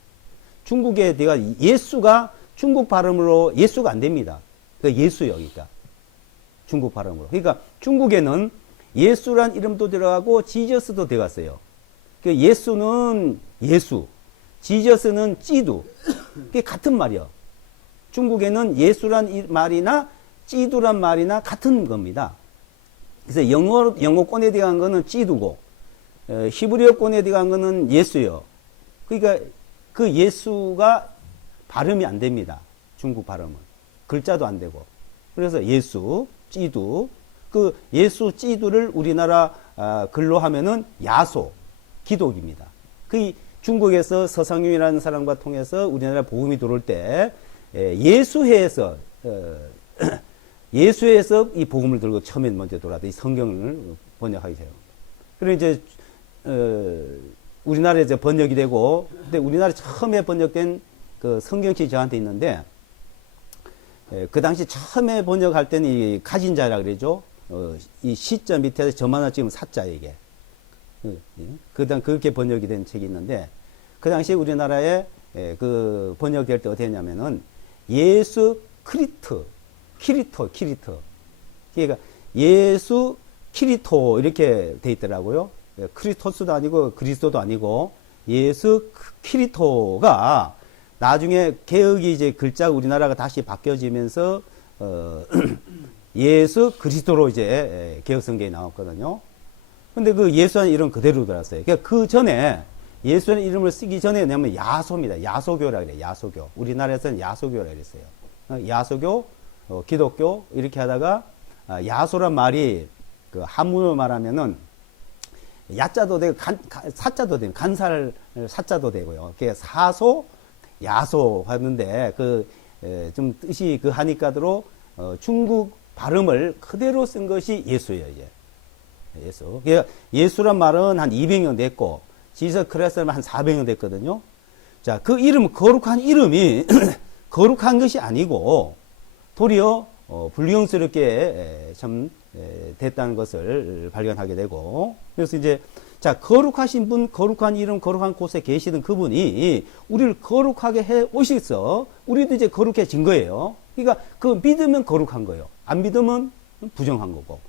중국에 내가 예수가 중국 발음으로 예수가 안 됩니다. 그 예수요, 그러니까 중국 발음으로. 그러니까 중국에는 예수란 이름도 들어가고 지저스도 들어갔어요. 그 예수는 예수, 지저스는 찌두. 그게 같은 말이요. 중국에는 예수란 말이나 찌두란 말이나 같은 겁니다. 그래서 영어권에 들어간 거는 찌두고, 히브리어권에 들어간 거는 예수요. 그러니까 그 예수가 발음이 안 됩니다. 중국 발음은. 글자도 안 되고. 그래서 예수, 찌두. 그 예수, 찌두를 우리나라 글로 하면은 야소, 기독입니다. 그 중국에서 서상윤이라는 사람과 통해서 우리나라 복음이 들어올 때 예수회에서 이 복음을 들고 처음에 먼저 돌아왔다. 이 성경을 번역하기 시작합니다. 그리고 이제 우리나라에 이제 번역이 되고, 근데 우리나라에 처음에 번역된 그 성경책이 저한테 있는데, 그 당시 처음에 번역할 때는 이 가진 자라 그러죠. 이 시자 밑에 점 하나 찍으면 사자, 이게. 그렇게 번역이 된 책이 있는데, 그 당시 우리나라에 그 번역될 때 어떻게 했냐면은, 예수 키리토. 그러니까 예수 키리토 이렇게 돼 있더라고요. 크리스토스도 아니고 그리스도도 아니고 예수 키리토가 나중에 개혁이 이제 글자 우리나라가 다시 바뀌어지면서 예수 그리스도로 이제 개혁 성경이 나왔거든요. 근데 그 예수라는 이름 그대로 들었어요. 그러니까 그 전에 예수라는 이름을 쓰기 전에 뭐냐면 야소입니다. 야소교라 그래요. 야소교. 우리나라에서는 야소교라 그랬어요. 야소교, 기독교 이렇게 하다가 야소란 말이 그 한문으로 말하면은 야자도 되고 사자도 되고 간살 사자도 되고요. 그게 사소, 야소 하는데 그 좀 뜻이 그 하니까대로 중국 발음을 그대로 쓴 것이 예수예요. 이제 예수. 예수란 말은 한 200년 됐고 지저 크라이스트는 한 400년 됐거든요. 자, 그 이름 거룩한 이름이 거룩한 것이 아니고 도리어 불경스럽게 참 됐다는 것을 발견하게 되고, 그래서 이제 자, 거룩하신 분, 거룩한 이름, 거룩한 곳에 계시던 그분이 우리를 거룩하게 해 오셔서 우리도 이제 거룩해진 거예요. 그러니까 그 믿으면 거룩한 거예요. 안 믿으면 부정한 거고.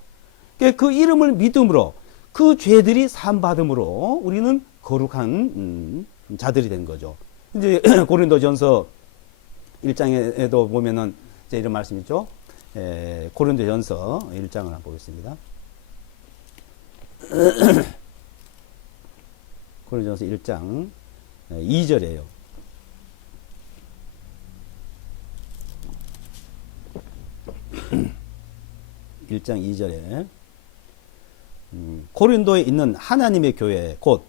그러니까 그 이름을 믿음으로 그 죄들이 사함받음으로 우리는 거룩한 자들이 된 거죠. 이제 고린도전서 1장에도 보면은 이제 이런 말씀 있죠. 고린도전서 1장을 한번 보겠습니다. 고린도전서 1장 2절이에요. 1장 2절에 고린도에 있는 하나님의 교회 곧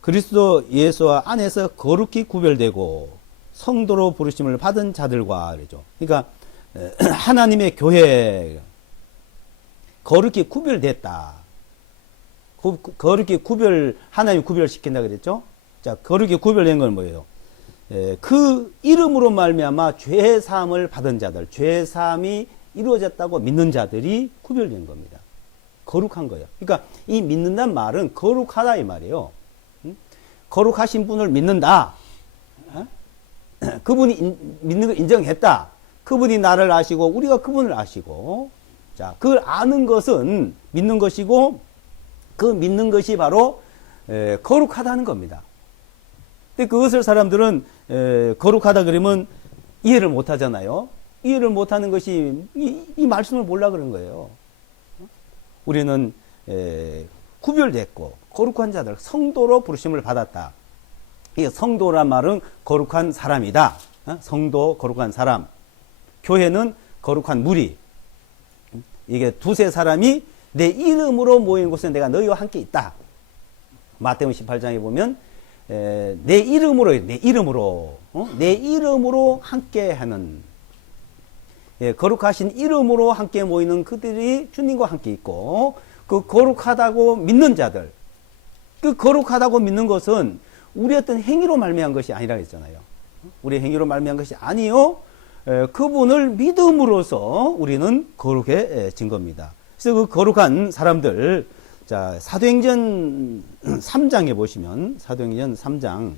그리스도 예수와 안에서 거룩히 구별되고 성도로 부르심을 받은 자들과 그러죠. 그러니까 하나님의 교회 거룩히 구별됐다. 거룩히 하나님 구별시킨다 그랬죠. 자, 거룩히 구별된 건 뭐예요? 그 이름으로 말미암아 죄 사함을 받은 자들, 죄 사함이 이루어졌다고 믿는 자들이 구별된 겁니다. 거룩한 거예요. 그러니까 이 믿는다는 말은 거룩하다 이 말이에요. 거룩하신 분을 믿는다. 그분이 믿는 걸 인정했다. 그분이 나를 아시고 우리가 그분을 아시고, 자, 그걸 아는 것은 믿는 것이고 그 믿는 것이 바로 거룩하다는 겁니다. 근데 그것을 사람들은 거룩하다 그러면 이해를 못 하잖아요. 이해를 못 하는 것이 이 말씀을 몰라 그런 거예요. 우리는 구별됐고 거룩한 자들, 성도로 부르심을 받았다. 이 성도란 말은 거룩한 사람이다. 성도, 거룩한 사람. 교회는 거룩한 무리. 이게 두세 사람이 내 이름으로 모인 곳에 내가 너희와 함께 있다. 마태복음 18장에 보면 내 이름으로 함께하는, 거룩하신 이름으로 함께 모이는 그들이 주님과 함께 있고, 그 거룩하다고 믿는 자들, 그 거룩하다고 믿는 것은 우리 어떤 행위로 말미암은 것이 아니라 했잖아요. 우리 행위로 말미암은 것이 아니요, 그분을 믿음으로써 우리는 거룩해진 겁니다. 그래서 그 거룩한 사람들, 자, 사도행전 3장에 보시면, 사도행전 3장.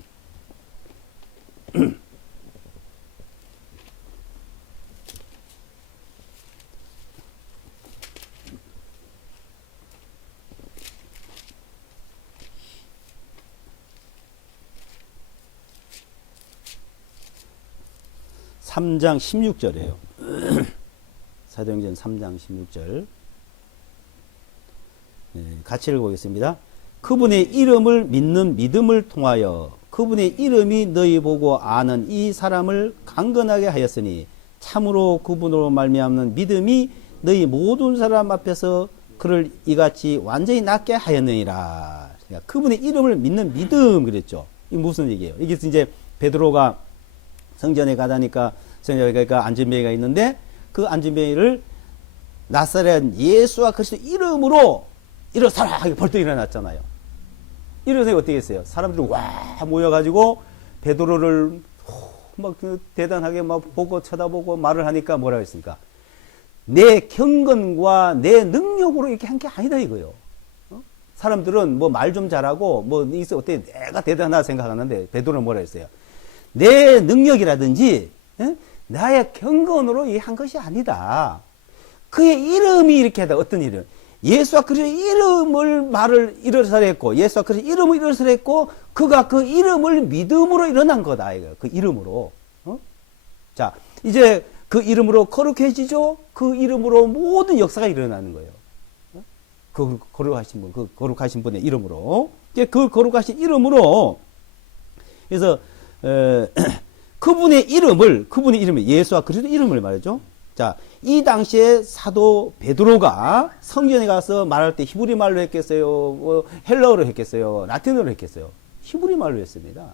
3장 16절이에요. 사도행전 3장 16절. 같이 읽어보겠습니다. 그분의 이름을 믿는 믿음을 통하여 그분의 이름이 너희 보고 아는 이 사람을 강건하게 하였으니 참으로 그분으로 말미암는 믿음이 너희 모든 사람 앞에서 그를 이같이 완전히 낫게 하였느니라. 그러니까 그분의 이름을 믿는 믿음 그랬죠. 이게 무슨 얘기예요? 이게 이제 베드로가 성전에 가다니까 성전에 가니까 안전뱅이가 있는데 그 안전뱅이를 나사렛 예수와 그리스도 이름으로 일어서라 하게 벌떡 일어났잖아요. 일어서니 어떻게 했어요? 사람들이 와 모여가지고 베드로를 막 대단하게 막 보고 쳐다보고 말을 하니까 뭐라고 했습니까? 내 경건과 내 능력으로 이렇게 한 게 아니다 이거요. 사람들은 뭐 말 좀 잘하고 뭐 있어 어때 내가 대단하다 생각하는데 베드로는 뭐라 했어요? 내 능력이라든지 나의 경건으로 이 한 것이 아니다. 그의 이름이 이렇게 하다. 어떤 이름? 예수와 그리스도의 이름을 말을 일어서라 했고, 예수와 그리스도의 이름을 일어서라 했고, 그가 그 이름을 믿음으로 일어난 거다. 이거. 그 이름으로. 자, 이제 그 이름으로 거룩해지죠? 그 이름으로 모든 역사가 일어나는 거예요. 그 거룩하신 분, 그 거룩하신 분의 이름으로. 이제 그 거룩하신 이름으로, 그래서, 그분의 이름을 예수와 그리스도 이름을 말이죠. 자, 이 당시에 사도 베드로가 성전에 가서 말할 때 히브리 말로 했겠어요? 뭐 헬라어로 했겠어요? 라틴어로 했겠어요? 히브리 말로 했습니다.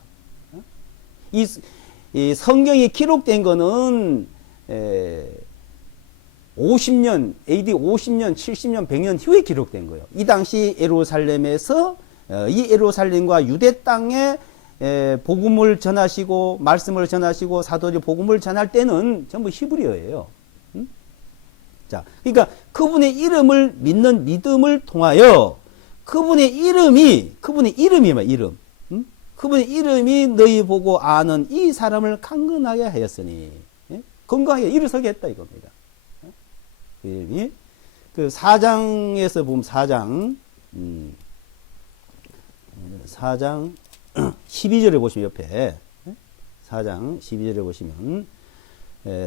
이 성경이 기록된 거는 50년, AD 50년, 70년, 100년 후에 기록된 거예요. 이 당시 예루살렘에서 이 예루살렘과 유대 땅에 복음을 전하시고 말씀을 전하시고 사도들이 복음을 전할 때는 전부 히브리어예요. 자, 그러니까 그분의 이름을 믿는 믿음을 통하여 그분의 이름이 이름. 그분의 이름이 너희 보고 아는 이 사람을 강건하게 하였으니 건강하게 일어서게 했다 이겁니다. 그 이름이 그 4장에서 보면 4장 12절에 보시면 옆에 4장 12절에 보시면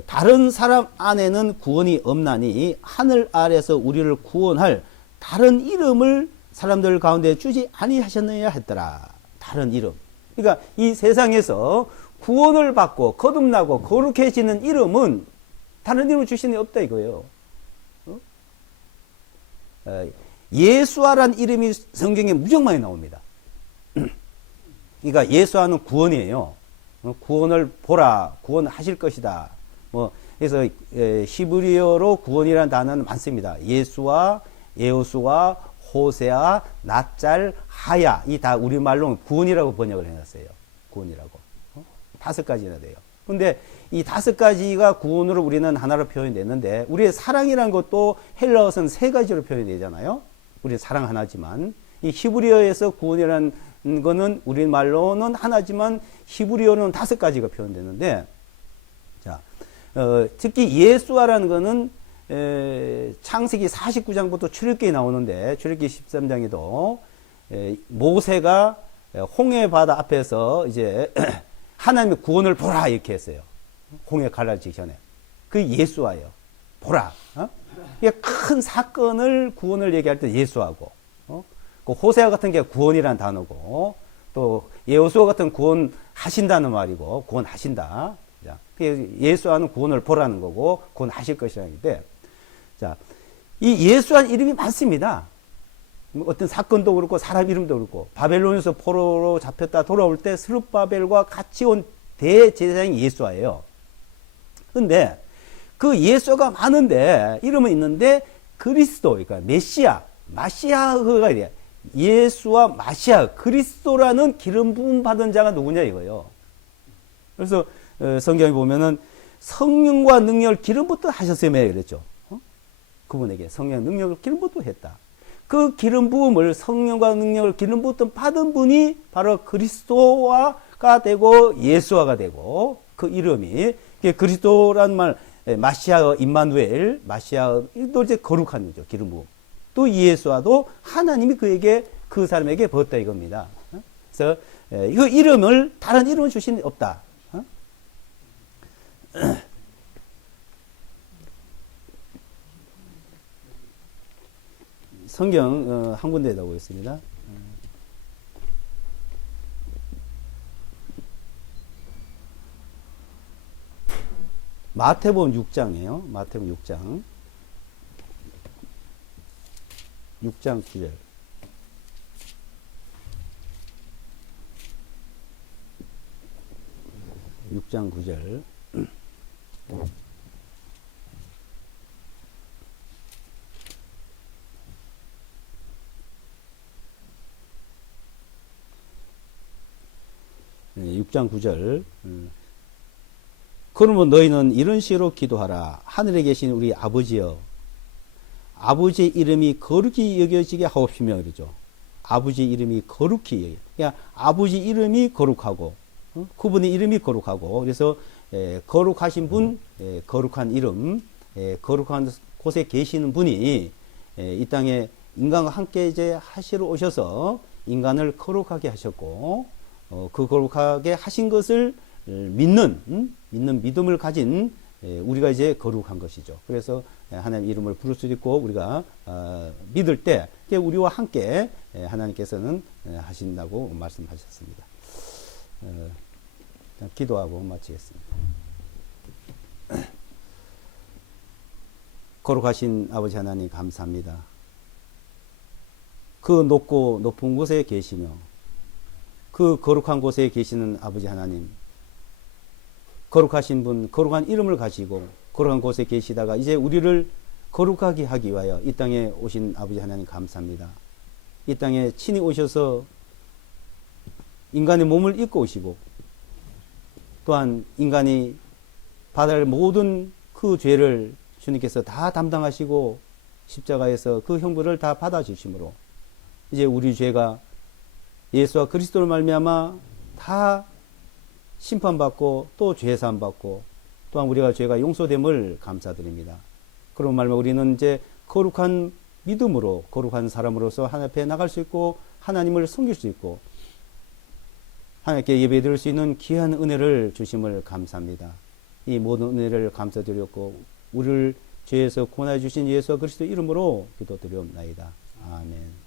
다른 사람 안에는 구원이 없나니 하늘 아래서 우리를 구원할 다른 이름을 사람들 가운데 주지 아니하셨느냐 했더라. 다른 이름. 그러니까 이 세상에서 구원을 받고 거듭나고 거룩해지는 이름은 다른 이름을 주시는 게 없다 이거예요. 예수아란 이름이 성경에 무척 많이 나옵니다. 그러니까 예수아는 구원이에요. 구원을 보라, 구원하실 것이다. 뭐 그래서 히브리어로 구원이라는 단어는 많습니다. 예수와 예호수와 호세아, 낫잘, 하야 이 다 우리말로 구원이라고 번역을 해놨어요. 구원이라고 5가지나 돼요. 근데 이 5가지가 구원으로 우리는 하나로 표현됐는데 우리의 사랑이라는 것도 헬라어선 3가지로 표현되잖아요. 우리 사랑 하나지만 이 히브리어에서 구원이라는 거는 우리말로는 하나지만 히브리어는 5가지가 표현되는데 자, 특히 예수아라는 거는 창세기 49장부터 출애굽기에 나오는데 출애굽기 13장에도 모세가 홍해 바다 앞에서 이제 하나님의 구원을 보라 이렇게 했어요. 홍해 갈라지기 전에. 그 예수아예요. 보라. 큰 사건을 구원을 얘기할 때 예수하고 그 호세아 같은 게 구원이라는 단어고, 또 여호수아 같은 구원하신다는 말이고, 구원하신다. 자, 예수와는 구원을 보라는 거고, 구원하실 것이라는 건데, 자, 이 예수한 이름이 많습니다. 어떤 사건도 그렇고 사람 이름도 그렇고, 바벨론에서 포로로 잡혔다 돌아올 때 스룹바벨과 같이 온 대제사장이 예수아예요. 근데 그 예수가 많은데, 이름은 있는데 그리스도, 그러니까 메시아, 마시아가 이래. 예수와 마시아, 그리스도라는 기름 부음 받은 자가 누구냐 이거예요. 그래서 성경에 보면은 성령과 능력을 기름부터 하셨으며 그랬죠. 그분에게 성령 능력을 기름부터 했다. 그 기름 부음을, 성령과 능력을 기름부터 받은 분이 바로 그리스도가 되고 예수아가 되고, 그 이름이 그리스도란 말, 마시아 임마누엘, 마시아도 이제 거룩한 거죠. 기름 부음. 또 예수아도 하나님이 그 사람에게 부었다 이겁니다. 그래서 그 이름을 다른 이름을 주신 없다. 성경 한 군데에다 보겠습니다. 마태복음 6장이에요. 마태복음 6장. 6장 9절. 육장 9절. 네, 6장 9절. 그러면 너희는 이런 식으로 기도하라. 하늘에 계신 우리 아버지여, 아버지의 이름이 거룩히 여겨지게 하옵시며 그러죠. 아버지 이름이 거룩히 여겨. 그러니까 아버지 이름이 거룩하고, 그분의 이름이 거룩하고, 그래서 거룩하신 분, 거룩한 이름, 거룩한 곳에 계시는 분이 이 땅에 인간과 함께 이제 하시러 오셔서 인간을 거룩하게 하셨고, 그 거룩하게 하신 것을 믿는 믿음을 가진 우리가 이제 거룩한 것이죠. 그래서 하나님 이름을 부를 수 있고, 우리가 믿을 때 우리와 함께 하나님께서는 하신다고 말씀하셨습니다. 기도하고 마치겠습니다. 거룩하신 아버지 하나님 감사합니다. 그 높고 높은 곳에 계시며 그 거룩한 곳에 계시는 아버지 하나님, 거룩하신 분, 거룩한 이름을 가지고 거룩한 곳에 계시다가 이제 우리를 거룩하게 하기 위하여 이 땅에 오신 아버지 하나님 감사합니다. 이 땅에 친히 오셔서 인간의 몸을 입고 오시고, 또한 인간이 받을 모든 그 죄를 주님께서 다 담당하시고 십자가에서 그 형벌을 다 받아주심으로 이제 우리 죄가 예수와 그리스도를 말미암아 다 심판받고 또 죄사함받고, 또한 우리가 죄가 용서됨을 감사드립니다. 그런 말면 우리는 이제 거룩한 믿음으로, 거룩한 사람으로서 하나님 앞에 나갈 수 있고 하나님을 섬길 수 있고 하나님께 예배드릴 수 있는 귀한 은혜를 주심을 감사합니다. 이 모든 은혜를 감사드렸고 우리를 죄에서 구원해 주신 예수 그리스도 이름으로 기도드리옵나이다. 아멘.